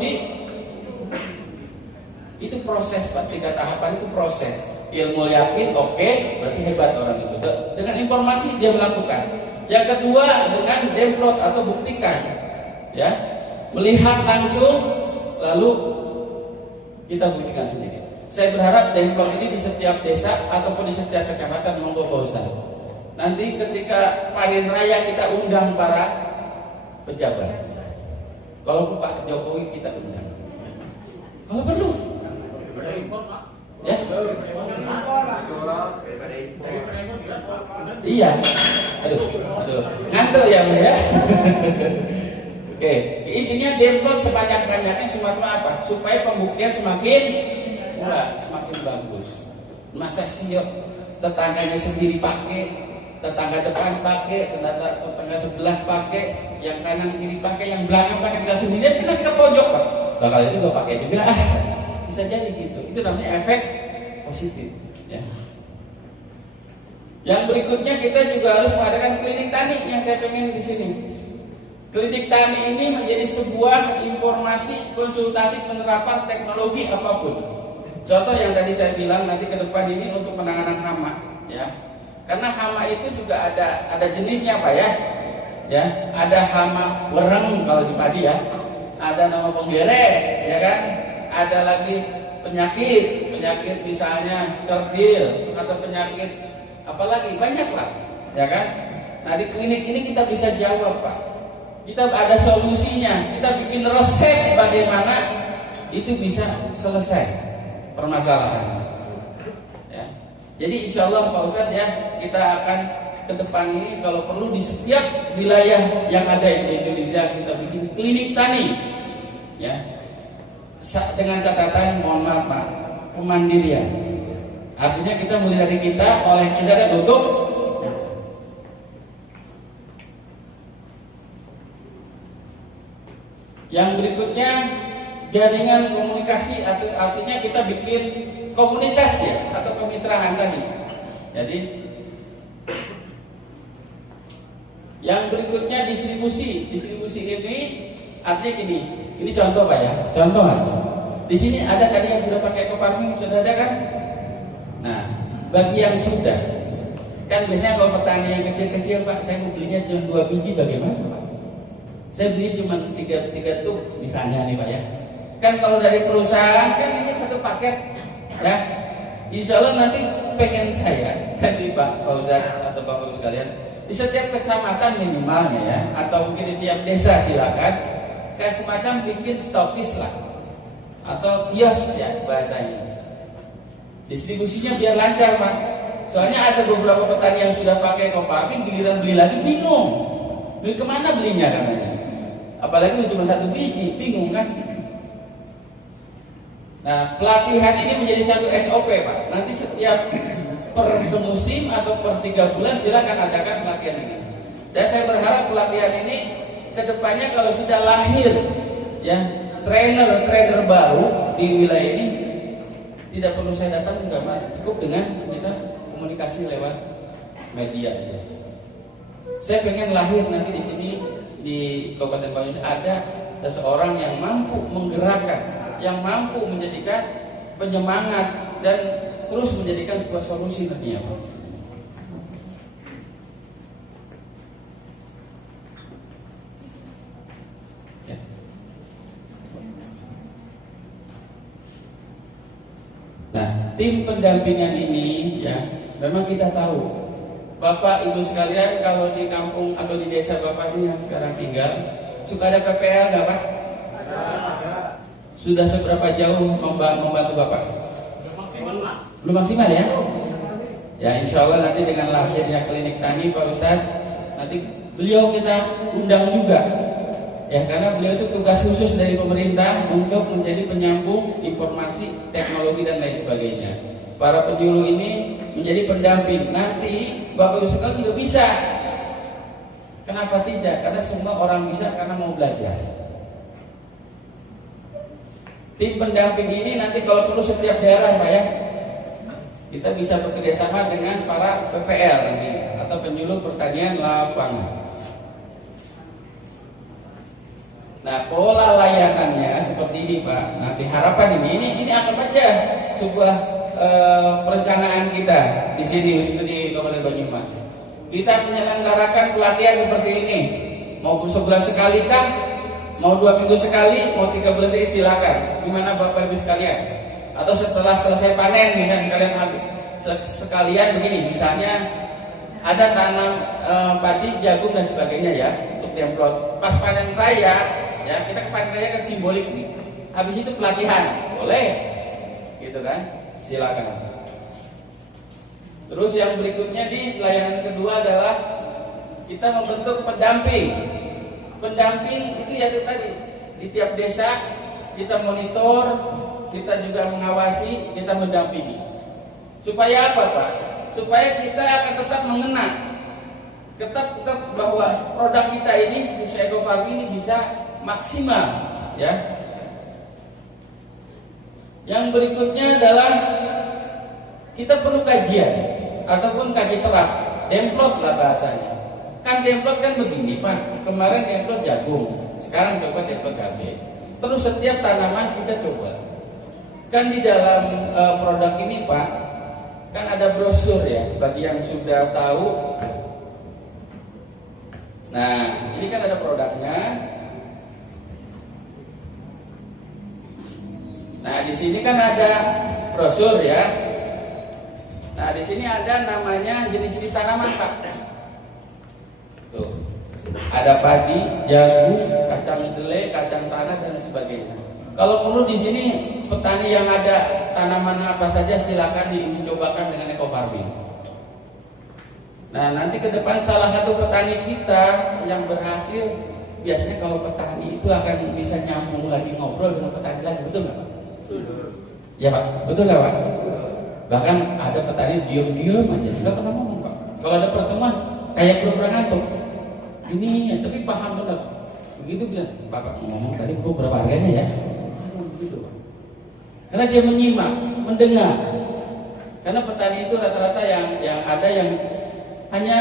itu proses Pak. 3 tahapan itu proses. Ilmu yakin, oke, berarti hebat orang itu. Dengan informasi dia melakukan. Yang kedua dengan demplot atau buktikan, ya, melihat langsung lalu kita buktikan sendiri. Saya berharap demplot ini di setiap desa ataupun di setiap kecamatan monggo Pak Ustaz. Nanti ketika panen raya kita undang para pejabat. Kalau Pak Jokowi kita undang. Kalau perlu. Ya. Iya. Aduh. Ngantuk ya, Bu ya. Oke, intinya demplot sebanyak-banyaknya semua apa? Supaya pembuktian semakin murah, semakin bagus. Masa sih tetangganya sendiri pakai, tetangga depan pakai, tetangga sebelah pakai, yang kanan kiri pakai, yang belakang pakai, tinggal sendirian, kita pojok Pak. Bakal itu gak pakai juga, bisa jadi gitu. Itu namanya efek positif. Ya. Yang berikutnya kita juga harus mengadakan klinik tani yang saya pengen di sini. Klinik tani ini menjadi sebuah informasi konsultasi penerapan teknologi apapun. Contoh yang tadi saya bilang nanti ke depan ini untuk penanganan hama, ya. Karena hama itu juga ada jenisnya Pak ya. Ya, ada hama wereng kalau di padi ya. Ada nama penggere, ya kan? Ada lagi penyakit misalnya kerdil atau penyakit apalagi banyak lah, ya kan? Nah di klinik ini kita bisa jawab Pak. Kita ada solusinya, kita bikin resep bagaimana itu bisa selesai permasalahan. Ya. Jadi insya Allah Pak Ustadz ya, kita akan ke depan ini kalau perlu di setiap wilayah yang ada di Indonesia kita bikin klinik tani. Ya. Dengan catatan mohon maaf Pak, kemandirian. Artinya kita mulai dari kita, oleh kita dan untuk yang berikutnya jaringan komunikasi, artinya kita bikin komunitas ya atau kemitraan tadi. Jadi yang berikutnya distribusi ini artinya gini. Ini contoh Pak ya, contoh aja. Di sini ada tadi yang sudah pakai ekofarming, sudah ada kan? Nah, bagi yang sudah, kan biasanya kalau petani yang kecil-kecil Pak, saya mau belinya cuma 2 biji bagaimana Pak? Saya beli cuma 3 tuh misalnya nih Pak ya. Kan kalau dari perusahaan kan ini satu paket ya. Insya Allah nanti pengen saya dari Pak Fauzan atau Bapak Ibu sekalian di setiap kecamatan minimalnya ya, atau mungkin di tiap desa silakan kayak semacam bikin stokis lah atau kios ya bahasanya. Distribusinya biar lancar Pak. Soalnya ada beberapa petani yang sudah pakai ekofarming, giliran beli lagi bingung. Beli kemana belinya katanya? Apalagi cuma 1 biji, bingung kan? Nah, pelatihan ini menjadi satu SOP Pak. Nanti setiap per semusim atau per 3 bulan silakan adakan pelatihan ini. Dan saya berharap pelatihan ini kedepannya kalau sudah lahir ya trainer baru di wilayah ini, tidak perlu saya datang juga Mas, cukup dengan kita komunikasi lewat media aja. Saya pengen lahir nanti di sini di Kabupaten Banyumas ada seseorang yang mampu menggerakkan, yang mampu menjadikan penyemangat dan terus menjadikan sebuah solusi nantinya Pak. Nah, tim pendampingan ini ya, memang kita tahu Bapak Ibu sekalian kalau di kampung atau di desa Bapak ini yang sekarang tinggal, suka ada PPL nggak Pak? Ada. Sudah seberapa jauh membantu Bapak? Belum maksimal ya? Ya insya Allah nanti dengan lahirnya klinik tani Pak Ustadz, nanti beliau kita undang juga. Ya karena beliau itu tugas khusus dari pemerintah untuk menjadi penyambung informasi, teknologi dan lain sebagainya. Para penyuluh ini menjadi pendamping. Nanti Bapak Ibu sekalian juga bisa. Kenapa tidak? Karena semua orang bisa karena mau belajar. Tim pendamping ini nanti kalau perlu setiap daerah Pak ya, kita bisa bekerjasama dengan para PPL ini atau penyuluh pertanian lapangan. Nah, pola layanannya seperti ini Pak. Nah, harapan ini anggap aja sebuah perencanaan kita di sini khusus di Kabupaten Banyumas. Kita menyelenggarakan pelatihan seperti ini. Mau sebulan sekali kah? Mau 2 minggu sekali? Mau 3 bulan sekali? Silakan. Gimana Bapak Ibu sekalian? Atau setelah selesai panen misalnya sekalian ambil. Sekalian begini, misalnya ada tanam padi, jagung dan sebagainya ya untuk demplot. Pas panen raya ya, kita ke panen raya kan simbolik nih. Habis itu pelatihan, boleh, gitu kan? Silakan. Terus yang berikutnya di pelayanan kedua adalah kita membentuk pendamping. pendamping itu ya itu tadi, di tiap desa kita monitor, kita juga mengawasi, kita mendampingi. Supaya apa Pak? Supaya kita akan tetap mengenal, tetap bahwa produk kita ini, khususnya Eco Farming ini bisa maksimal, ya. Yang berikutnya adalah kita perlu kajian ataupun kaji terap, demplot lah bahasanya. Kan demplot kan begini Pak, kemarin demplot jagung, sekarang coba demplot cabai. Terus setiap tanaman kita coba. Kan di dalam produk ini Pak, kan ada brosur ya, bagi yang sudah tahu. Nah, ini kan ada produknya. Nah, di sini kan ada brosur ya. Nah, di sini ada namanya jenis-jenis tanaman Pak. Tuh. Ada padi, jagung, kacang kedelai, kacang tanah dan sebagainya. Kalau perlu di sini petani yang ada tanaman apa saja silakan dicobakan dengan Eco Farming. Nah, nanti ke depan salah satu petani kita yang berhasil, biasanya kalau petani itu akan bisa nyambung lagi ngobrol dengan petani lain, betul nggak Pak? Ya Pak, betul nggak Pak? Bahkan ada petani diam-diam aja, nggak pernah ngomong Pak. Kalau ada pertemuan kayak pura-pura ngantuk. Ini tapi paham benar. Begitu bilang, Bapak ngomong tadi bro berapa harganya ya? Begitu Pak. Karena dia menyimak, mendengar. Karena petani itu rata-rata yang ada yang hanya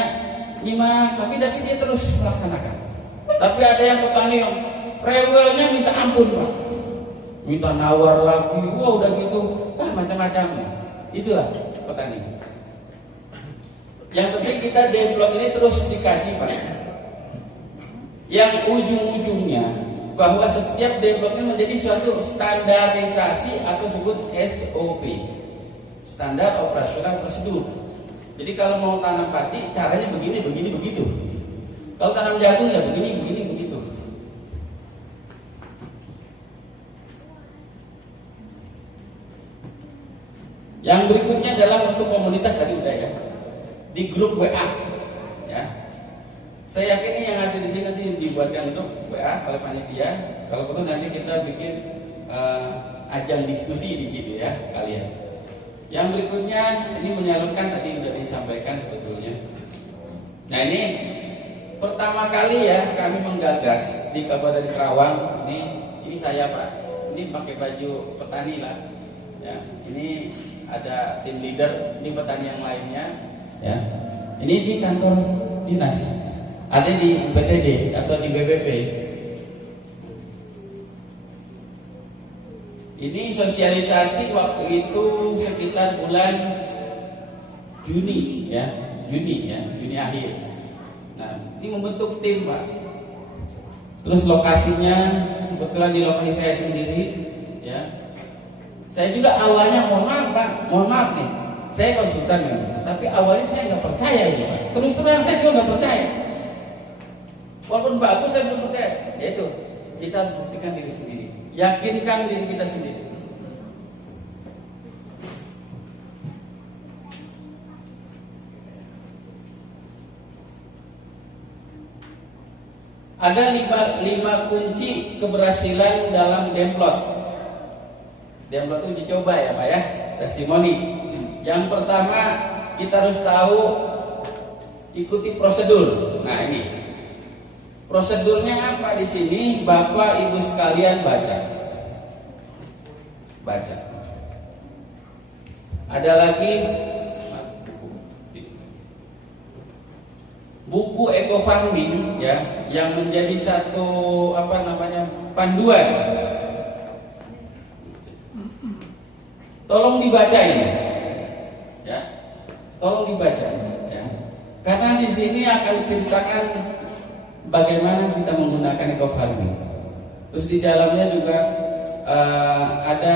nyimak, tapi dia terus melaksanakan. Tapi ada yang petani yang rewelnya minta ampun Pak, minta nawar lagi, wah udah gitu, macam-macam. Itulah petani. Yang penting kita develop ini terus dikaji Pak. Yang ujung-ujungnya bahwa setiap development menjadi suatu standarisasi atau sebut SOP, standar operasional prosedur. Jadi kalau mau tanam padi caranya begini begitu. Kalau tanam jagung ya begini begitu. Yang berikutnya adalah untuk komunitas tadi udah ya. Di grup WA ya. Saya yakin ini yang ada di sini nanti dibuatkan grup WA oleh panitia. Kalau perlu nanti kita bikin ajang diskusi di situ ya sekalian. Yang berikutnya ini menyalurkan tadi sudah disampaikan sebetulnya. Nah ini pertama kali ya kami menggagas di Kabupaten Kerawang. Ini saya Pak. Ini pakai baju petani lah. Ya, ini ada tim leader, ini petani yang lainnya. Ya, ini di kantor dinas, ada di BTD atau di BPP. Ini sosialisasi waktu itu sekitar bulan Juni akhir. Nah, ini membentuk tim Pak. Terus lokasinya kebetulan di lokasi saya sendiri, ya. Saya juga awalnya mohon maaf nih, saya konsultan ya, tapi awalnya saya nggak percaya ini Pak. Terus terang saya juga nggak percaya. Walaupun bagus saya belum percaya. Yaitu kita harus buktikan diri sendiri, yakinkan diri kita sendiri. Ada lima kunci keberhasilan dalam demplot. Demplot itu dicoba ya Pak ya, testimoni. Yang pertama kita harus tahu ikuti prosedur. Nah ini prosedurnya apa di sini? Bapak Ibu sekalian baca. Ada lagi buku Eco Farming ya, yang menjadi satu panduan. Tolong dibaca ini, ya. Tolong dibaca, ya. Karena di sini akan ceritakan bagaimana kita menggunakan Eco Farming. Terus di dalamnya juga ada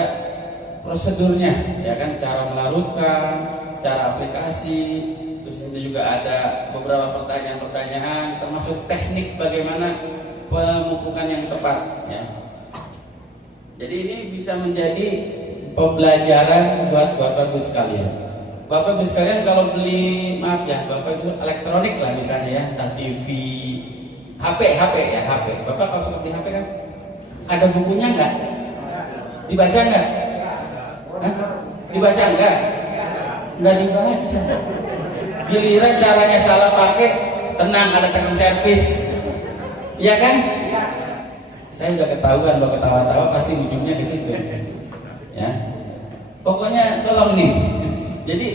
prosedurnya, ya kan, cara melarutkan, cara aplikasi. Terus itu juga ada beberapa pertanyaan-pertanyaan, termasuk teknik bagaimana pemupukan yang tepat, ya. Jadi ini bisa menjadi pembelajaran buat Bapak Ibu sekalian. Bapak Ibu sekalian kalau beli, maaf ya, Bapak Ibu elektronik lah misalnya ya, entah TV, HP ya, HP. Bapak kalau suka di HP kan ada bukunya nggak? Dibaca nggak? Hah? Dibaca nggak? Nggak dibaca. Giliran caranya salah pakai, tenang ada tekan servis, iya kan? Saya udah ketahuan, kalau ketawa-tawa pasti ujungnya ke situ. Ya, pokoknya tolong nih. Jadi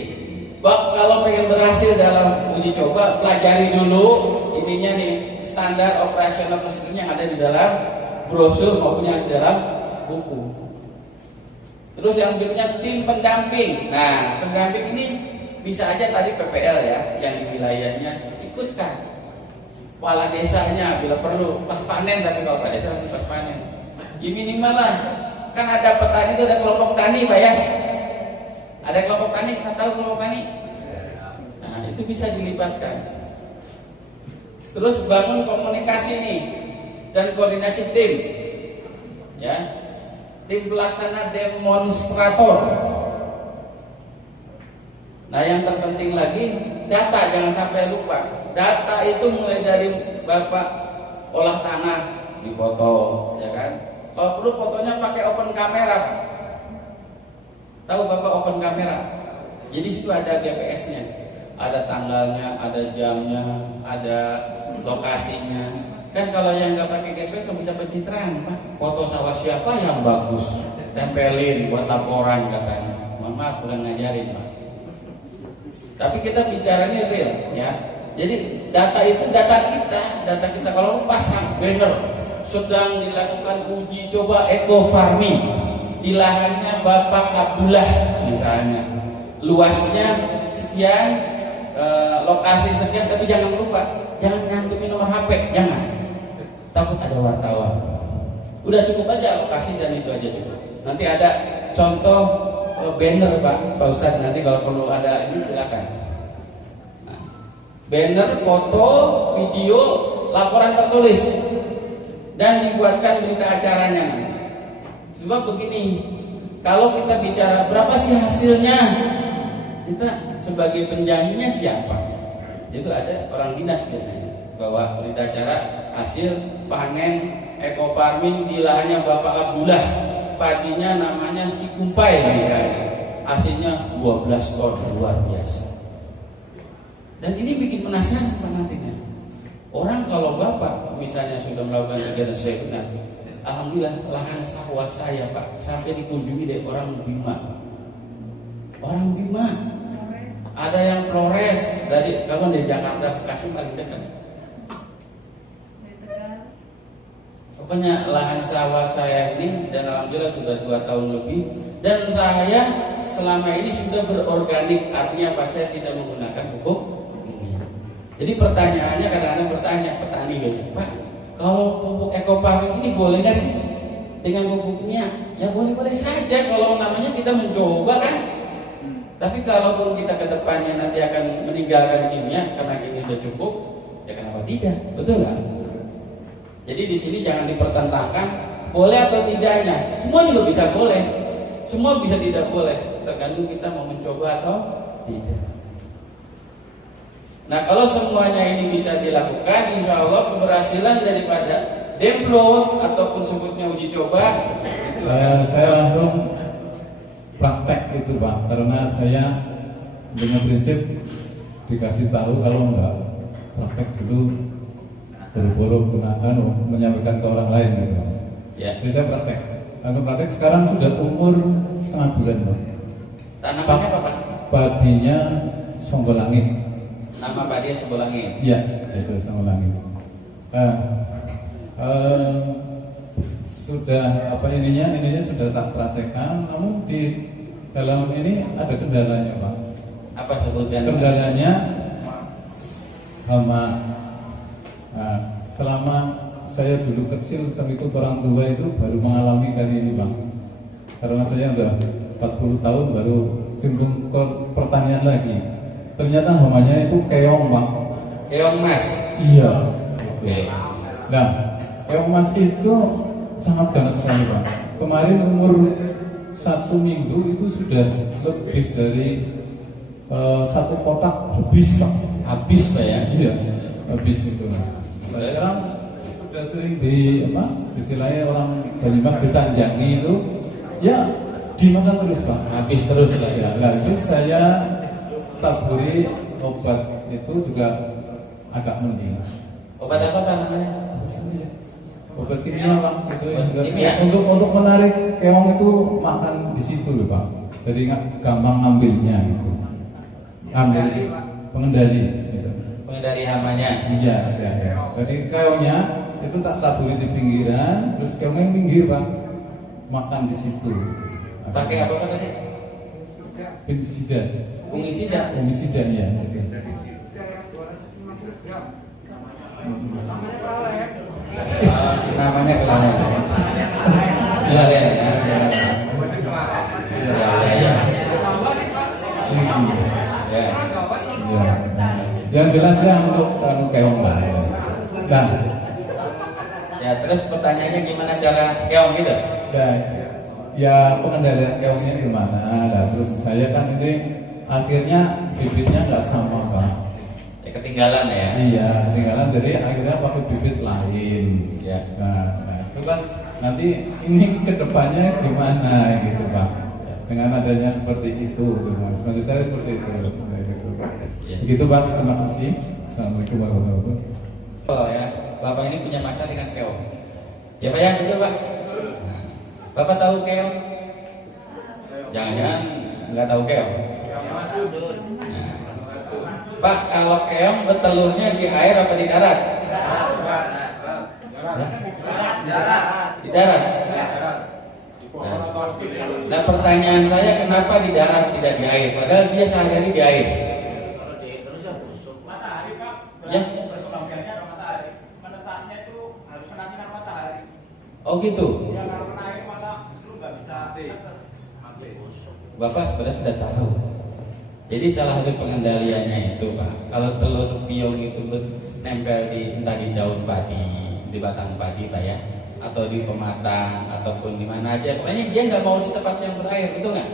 kalau pengen berhasil dalam uji coba, pelajari dulu ininya nih, standar operasional prosedurnya yang ada di dalam brosur maupun yang di dalam buku. Terus yang berikutnya tim pendamping. Nah, pendamping ini bisa aja tadi PPL ya, yang di wilayahnya ikutkan. Kepala desanya bila perlu pas panen, tapi kalau Pak Desa pas panen, ya minimal lah. Kan ada petani itu ada kelompok tani Pak ya. Ada kelompok tani, kita tahu kelompok tani. Nah, itu bisa dilibatkan. Terus bangun komunikasi nih dan koordinasi tim. Ya. Tim pelaksana demonstrator. Nah, yang terpenting lagi data, jangan sampai lupa. Data itu mulai dari Bapak olah tanah dipoto, ya kan? Kalau perlu fotonya pakai open kamera. Tahu Bapak open kamera? Jadi situ ada GPS-nya, ada tanggalnya, ada jamnya, ada lokasinya. Kan kalau yang nggak pakai GPS nggak bisa pencitraan, Pak. Foto sawah siapa yang bagus, tempelin buat laporan katanya. Mohon maaf, bukan ngajarin, Pak. Tapi kita bicaranya real, ya. Jadi data itu data kita. Kalau pasang banner sedang dilakukan uji coba eco farming di lahannya Bapak Abdullah misalnya, luasnya sekian, lokasi sekian, tapi jangan lupa jangan nyantumin nomor HP, jangan, takut ada wartawan. Udah cukup aja lokasi dan itu aja cukup. Nanti ada contoh banner Pak Ustadz, nanti kalau perlu ada ini silakan. Banner, foto, video, laporan tertulis, dan dibuatkan berita acaranya. Sebab begini, kalau kita bicara berapa sih hasilnya, kita sebagai penjanjinya siapa? Itu ada orang dinas biasanya bawa berita acara hasil panen eco farming di lahannya Bapak Abdullah, padinya namanya si Kumpai misalnya, hasilnya 12 ton, luar biasa. Dan ini bikin penasaran Pak nantinya. Orang kalau Bapak misalnya sudah melakukan kegiatan seminar, alhamdulillah lahan sawah saya Pak sampai dikunjungi dari orang Bima. Orang Bima. Ada yang Flores dari Jakarta, Bekasi paling dekat. Pokoknya lahan sawah saya ini dan alhamdulillah sudah 2 tahun lebih, dan saya selama ini sudah berorganik, artinya apa? Saya tidak menggunakan pupuk. Jadi pertanyaannya, kadang-kadang bertanya petani biasanya, Pak, kalau pupuk eco farming ini boleh nggak sih dengan pupuk kimia? Ya boleh-boleh saja kalau namanya kita mencoba kan. Tapi kalaupun kita ke depannya nanti akan meninggalkan kimia karena kimia sudah cukup, ya kenapa tidak? Betul nggak? Jadi di sini jangan dipertentangkan boleh atau tidaknya. Semua juga bisa boleh, semua bisa tidak boleh, tergantung kita mau mencoba atau tidak. Nah, kalau semuanya ini bisa dilakukan, insya Allah keberhasilan daripada download ataupun sebutnya uji coba itu saya langsung praktek itu Pak, karena saya dengan prinsip dikasih tahu, kalau enggak praktek dulu buru-buru menyampaikan ke orang lain gitu. Ya. Jadi saya praktek, langsung praktek. Sekarang sudah umur setengah bulan Pak. Tanamannya apa Pak? Padinya Songgolangit. Nama padi Songgolangit. Iya, itu Songgolangit. Sudah apa ininya sudah tak praktekkan, namun di dalam ini ada kendalanya Pak. Apa sebutnya? Kendalanya hama. Nah, selama saya dulu kecil sampai ikut orang tua itu baru mengalami kali ini Bang. Karena saya udah 40 tahun baru singgung pertanian lagi. Ternyata hamanya itu keong Bang. Keong mas. Iya. Oke. Nah, keong mas itu sangat ganas sekali Bang. Kemarin umur 1 minggu itu sudah lebih dari 1 kotak habis Pak. Habis Pak ya? Iya, habis itu. Sekarang sudah sering di apa istilahnya orang Banyumas ditanjangi itu ya dimakan terus Pak, Habis terus lah ya. ya itu saya taburi obat itu juga agak mending. Obat apa Pak namanya? Obat kimia Pak, itu yang juga Kimia? untuk menarik keong itu makan di situ loh Pak, jadi nggak gampang ngambilnya gitu, ambil pengendali gitu. Pengendali hamanya. Iya, ya. Jadi keongnya itu tak taburi di pinggiran, terus keongnya minggir Pak, makan di situ. Pakai apa Pak tadi? Pengisida, Fungisida. pengisida ya. Namanya kelalen. Kelalen. Ya. Ya. Ya. Yang jelas ya untuk keong lah. Nah, Ya, terus pertanyaannya gimana cara keong gitu? ya pengendalian keongnya gimana? Nah, terus saya kan ini akhirnya bibitnya nggak sama Pak. Ya ketinggalan ya. Iya, ketinggalan jadi akhirnya pakai bibit lain. Ya. Nah, itu kan nanti ini kedepannya gimana gitu Pak? Dengan adanya seperti itu, gitu, Mas. Maksud saya seperti itu. Gitu. Ya. Begitu Pak, terima kasih. Assalamualaikum warahmatullahi wabarakatuh. Oh ya, Bapak ini punya masalah dengan keong. Ya Pak ya, betul Pak. Nah, Bapak tahu keong? Jangan-jangan nggak tahu keong. Nah, Pak, kalau keong bertelurnya di air apa di darat? Di darat. Nah, pertanyaan saya kenapa di darat tidak di air? Padahal dia sehari-hari di air. Ya. Oh gitu. Bapak sebenarnya sudah tahu. Jadi salah satu pengendaliannya itu Pak, kalau telur piung itu nempel di entah di daun padi, di batang padi Pak ya, atau di pematang ataupun di mana aja, pokoknya dia nggak mau di tempat yang berair, betul nggak?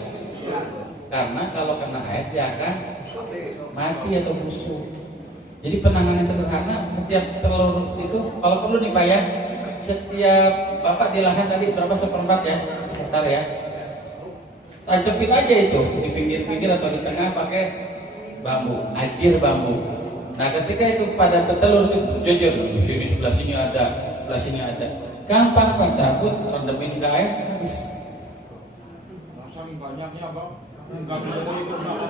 Karena kalau kena air dia akan mati atau busuk. Jadi penanganan sederhana, setiap telur itu kalau perlu nih Pak ya, setiap Bapak di lahan tadi berapa seperempat ya, ntar ya, tancapin aja itu di pinggir-pinggir atau di tengah pakai bambu, ajir bambu. Nah ketika itu pada bertelur itu jujur, di sini sebelah sini ada, sebelah sini ada, gampang Pak cabut, rendemin ke air, habis. Banyaknya Bang, nggak bisa ikut sama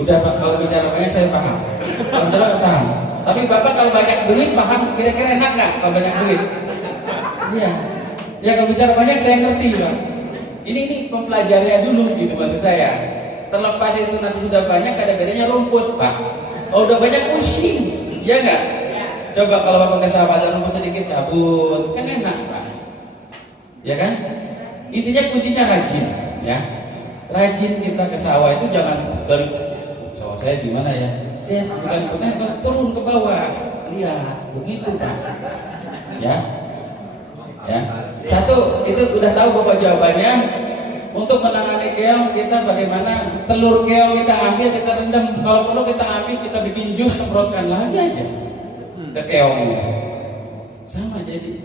Udah Pak, kalau bicara banyak saya paham. Kalau bicara paham. Tapi Bapak kalau banyak duit paham, kira-kira enak nggak kalau banyak duit? Iya. Ya kalau bicara banyak saya ngerti Pak. Ini mempelajarinya dulu gitu maksud saya. Terlepas itu nanti sudah banyak ada bedanya rumput Pak. Kalau udah banyak pusing, ya nggak? Coba kalau Bapak ke sawah dan rumput sedikit cabut, kan enak Pak. Ya kan? Intinya kuncinya rajin, ya. Rajin kita ke sawah itu jangan dari sawah saya gimana ya? Ya bukan turun ke bawah, lihat begitu Pak. Ya, ya. Satu itu udah tahu Bapak jawabannya. Untuk menangani keong kita bagaimana? Telur keong kita ambil, kita rendam. Kalau perlu kita ambil, kita bikin jus, semprotkan lagi aja ke keongnya. Sama jadi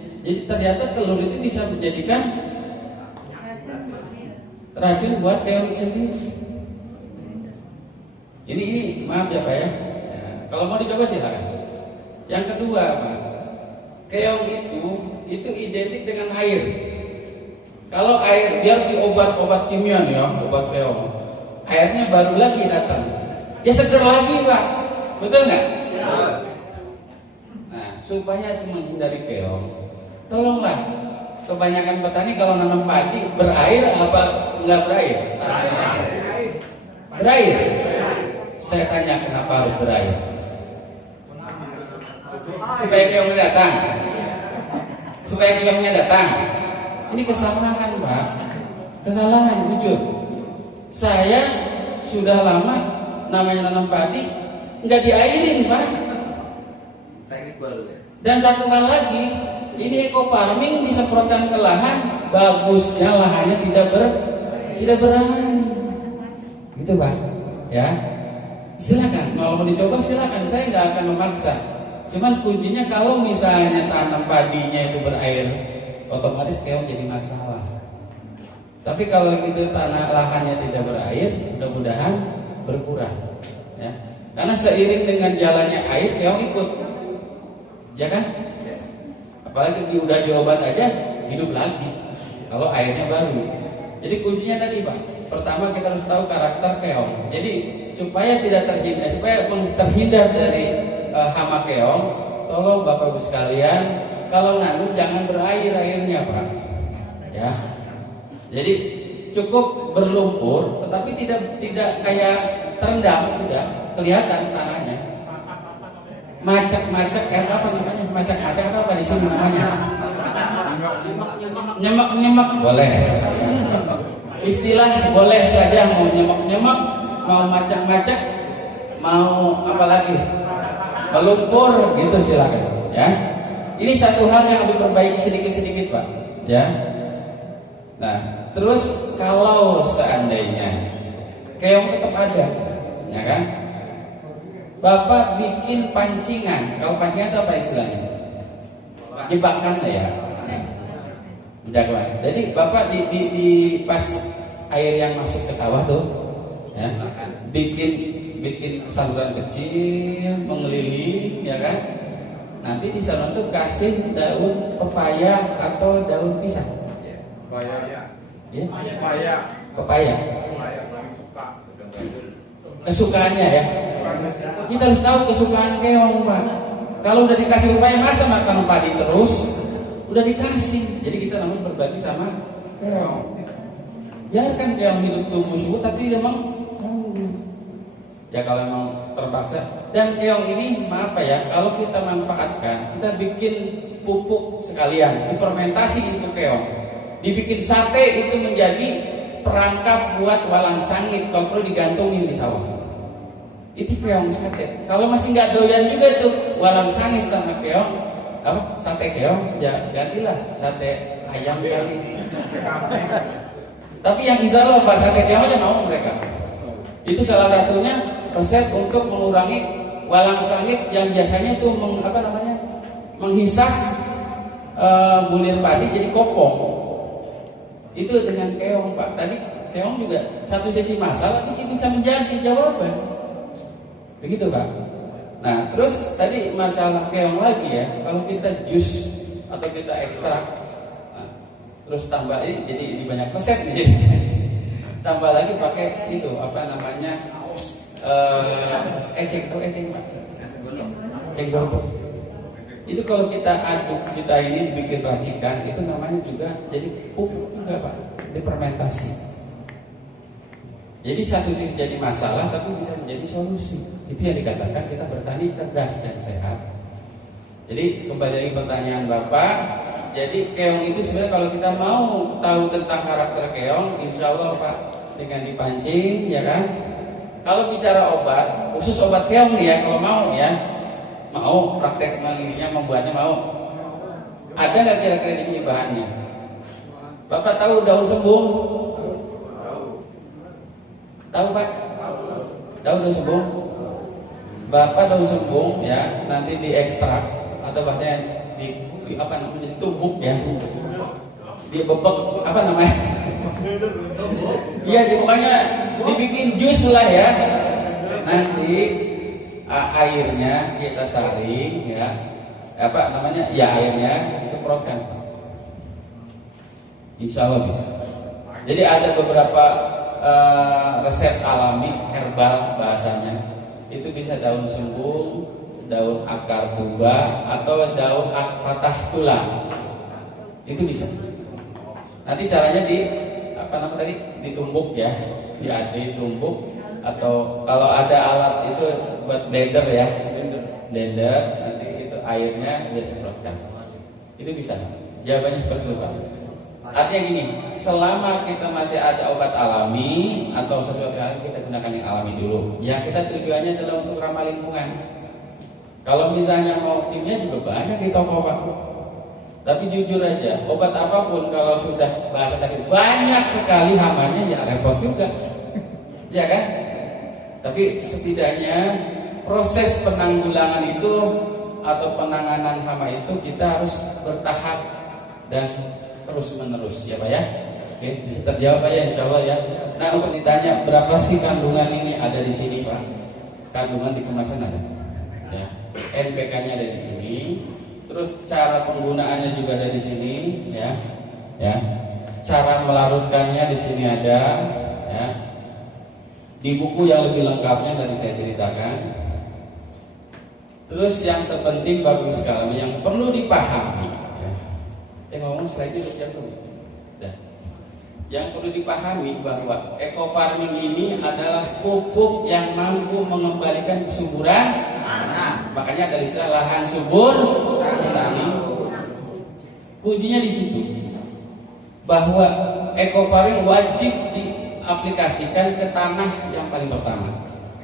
ternyata telur itu bisa menjadikan racun buat keong sendiri. Ini maaf ya Pak ya. Kalau mau dicoba silakan. Yang kedua Pak, keong itu identik dengan air. Kalau air biar di obat-obat kimia nih ya, obat keong, airnya baru lagi datang, ya seger lagi Pak, betul nggak? Nah supaya menghindari keong, tolonglah. Kebanyakan petani kalau nanam padi berair apa nggak berair? Berair. Saya tanya kenapa harus berair? Supaya keongnya datang. Supaya keongnya datang. Ini kesalahan Pak. Kesalahan jujur. Saya sudah lama namanya nanam padi nggak diairin Pak. teknik baru ya. Dan satu hal lagi, ini eco farming disemprotkan ke lahan, bagusnya lahannya tidak berair. Gitu Pak. Ya. Silakan, kalau mau dicoba silakan, saya nggak akan memaksa. Cuman kuncinya kalau misalnya tanam padinya itu berair, otomatis keong jadi masalah. Tapi kalau itu tanah lahannya tidak berair, mudah-mudahan berkurang. Ya. Karena seiring dengan jalannya air, keong ikut, ya kan? Apalagi udah diobat aja, hidup lagi. Kalau airnya baru. Jadi kuncinya tadi Pak. Pertama kita harus tahu karakter keong. Jadi supaya terhindar dari hama keong, tolong Bapak Ibu sekalian, kalau nanam jangan berair airnya Pak. Ya. Jadi cukup berlumpur, tetapi tidak kayak terendam, udah kelihatan tanahnya. Macak-macak apa namanya? Macak-macak atau apa di sini namanya? Nyemak-nyemak boleh. Istilah boleh saja, mau nyemak-nyemak, mau macak-macak, mau apa lagi? Melumpur gitu silakan, ya. Ini satu hal yang harus diperbaiki sedikit-sedikit, Pak, ya. Nah, terus kalau seandainya keong tetap ada, ya kan? Bapak bikin pancingan. Kalau pancingan itu apa istilahnya? Jebakan ya. Menjaga. Jadi Bapak di pas air yang masuk ke sawah tuh, ya, bikin saluran kecil mengeliling, ya kan? Nanti di sana tuh kasih daun pepaya atau daun pisang. Pepaya ya. Ya? Pepaya. Pepaya. Kesukaannya ya. Kita harus tahu kesukaan keong, Pak. Kalau udah dikasih pepaya, masa makan padi terus? Udah dikasih. Jadi kita namun berbagi sama keong. Biarkan keong hidup tumbuh subur, tapi memang ya kalau memang terpaksa. Dan keong ini maaf ya, kalau kita manfaatkan, kita bikin pupuk sekalian, difermentasi itu keong, dibikin sate, itu menjadi perangkap buat walang sangit. Kalau perlu digantungin di sawah. Itu keong sate. Kalau masih nggak doyan juga itu walang sangit sama keong, apa sate keong, ya gantilah sate ayam kali. Tapi yang insya Allah Pak, sate keong aja mau mereka. Itu salah satunya resep untuk mengurangi walang sangit yang biasanya itu menghisap bulir padi jadi kopong. Itu dengan keong Pak. Tadi keong juga satu sisi masalah, tapi bisa menjadi jawaban. Begitu Pak. Nah terus tadi masalah keong lagi ya. Kalau kita jus atau kita ekstrak, nah, terus tambah ini jadi banyak resep nih. Tambah lagi pakai itu apa namanya eceng Pak. Eceng gondok. Itu kalau kita aduk, kita ini bikin racikan, itu namanya juga jadi pupuk juga Pak, difermentasi. Jadi satu sisi jadi masalah, tapi bisa menjadi solusi. Itu yang dikatakan kita bertani cerdas dan sehat. Jadi kembali lagi pertanyaan Bapak. Jadi keong itu sebenarnya kalau kita mau tahu tentang karakter keong, insya Allah Pak, dengan dipancing, ya kan? Kalau bicara obat, khusus obat keong nih ya, kalau mau ya, mau praktek ininya membuatnya mau. Ada nggak kira-kira di sini bahannya? Bapak tahu daun sembung? Tahu Pak? Daun sembung? Bapak daun sembung ya, nanti diekstrak atau bahasanya ditumbuk ya. Dibebek apa namanya? Iya, pokoknya dibikin jus lah ya. Nanti airnya kita saring ya. Apa namanya? Ya airnya disemprotkan. Insya Allah bisa. Jadi ada beberapa resep alami herbal bahasanya. Itu bisa daun sembung, daun akar tuba, atau daun patah tulang. Itu bisa. Nanti caranya ditumbuk ya, ditumbuk, atau kalau ada alat itu buat blender ya, blender, nanti itu airnya disemprotkan. Itu bisa. Jawabannya seperti itu Pak. Artinya gini, selama kita masih ada obat alami atau sesuatu yang kita gunakan yang alami dulu. Yang kita tujuannya adalah untuk ramah lingkungan. Kalau misalnya mau kimia juga banyak di toko Pak. Tapi jujur aja, obat apapun kalau sudah bahasa tadi banyak sekali hamanya, ya repot juga, ya kan? Tapi setidaknya proses penanggulangan itu atau penanganan hama itu kita harus bertahap dan terus menerus ya Pak ya. Oke, bisa terjawab Pak ya insya Allah ya. Nah untuk ditanya berapa sih kandungan ini ada di sini Pak? Kandungan di kemasan ada ya. NPK-nya ada di sini. Terus cara penggunaannya juga ada di sini ya. Ya. Cara melarutkannya di sini ada ya. Di buku yang lebih lengkapnya tadi saya ceritakan. Terus yang terpenting bagus sekali yang perlu dipahami ya. Ngomong setelah itu siap dulu. Yang perlu dipahami bahwa eco farming ini adalah pupuk yang mampu mengembalikan kesuburan tanah. Makanya ada istilah lahan subur tani. Kuncinya di situ. Bahwa eco farming wajib diaplikasikan ke tanah yang paling pertama,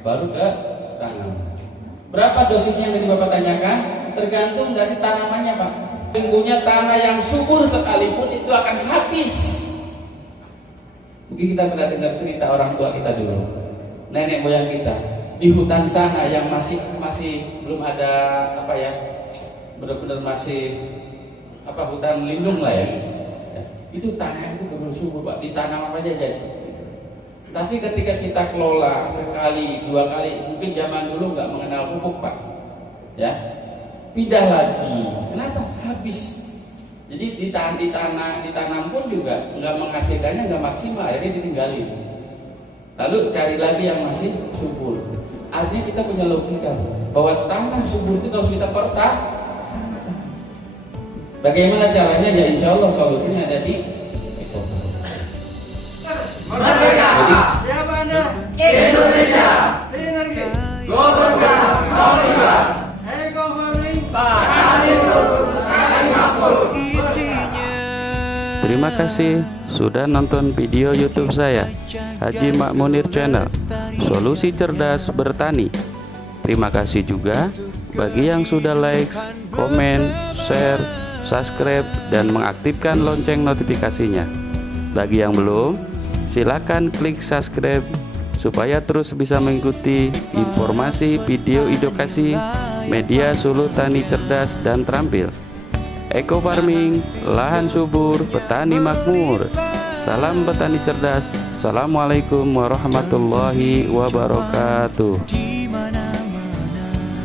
baru ke tanaman. Berapa dosisnya yang tadi Bapak tanyakan? Tergantung dari tanamannya Pak. Sesungguhnya tanah yang subur sekalipun itu akan habis. Mungkin kita pernah dengar cerita orang tua kita dulu, nenek moyang kita di hutan sana yang masih belum ada apa ya, benar-benar masih apa hutan lindung lah ya. Itu tanah itu benar subur Pak, ditanam apa aja jadi. Tapi ketika kita kelola sekali, dua kali, mungkin zaman dulu nggak mengenal pupuk Pak, ya pindah lagi. Kenapa? Habis. Jadi ditanam pun juga nggak menghasilkannya, nggak maksimal, akhirnya ditinggalin. Lalu cari lagi yang masih subur. Artinya kita punya logika bahwa tanah subur itu harus kita pertahankan. Bagaimana caranya? Ya insya Allah solusinya ada di eco farming. Merdeka! Siapa Anda? Indonesia! Sinergi! Gobernur! Nolima! Eco farming! Terima kasih sudah nonton video YouTube saya, Haji Makmunir Channel, Solusi Cerdas Bertani. Terima kasih juga bagi yang sudah like, komen, share, subscribe, dan mengaktifkan lonceng notifikasinya. Bagi yang belum, silakan klik subscribe supaya terus bisa mengikuti informasi video edukasi media Suluh Tani Cerdas dan Terampil. Eco farming, lahan subur, petani makmur. Salam petani cerdas. Assalamualaikum warahmatullahi wabarakatuh.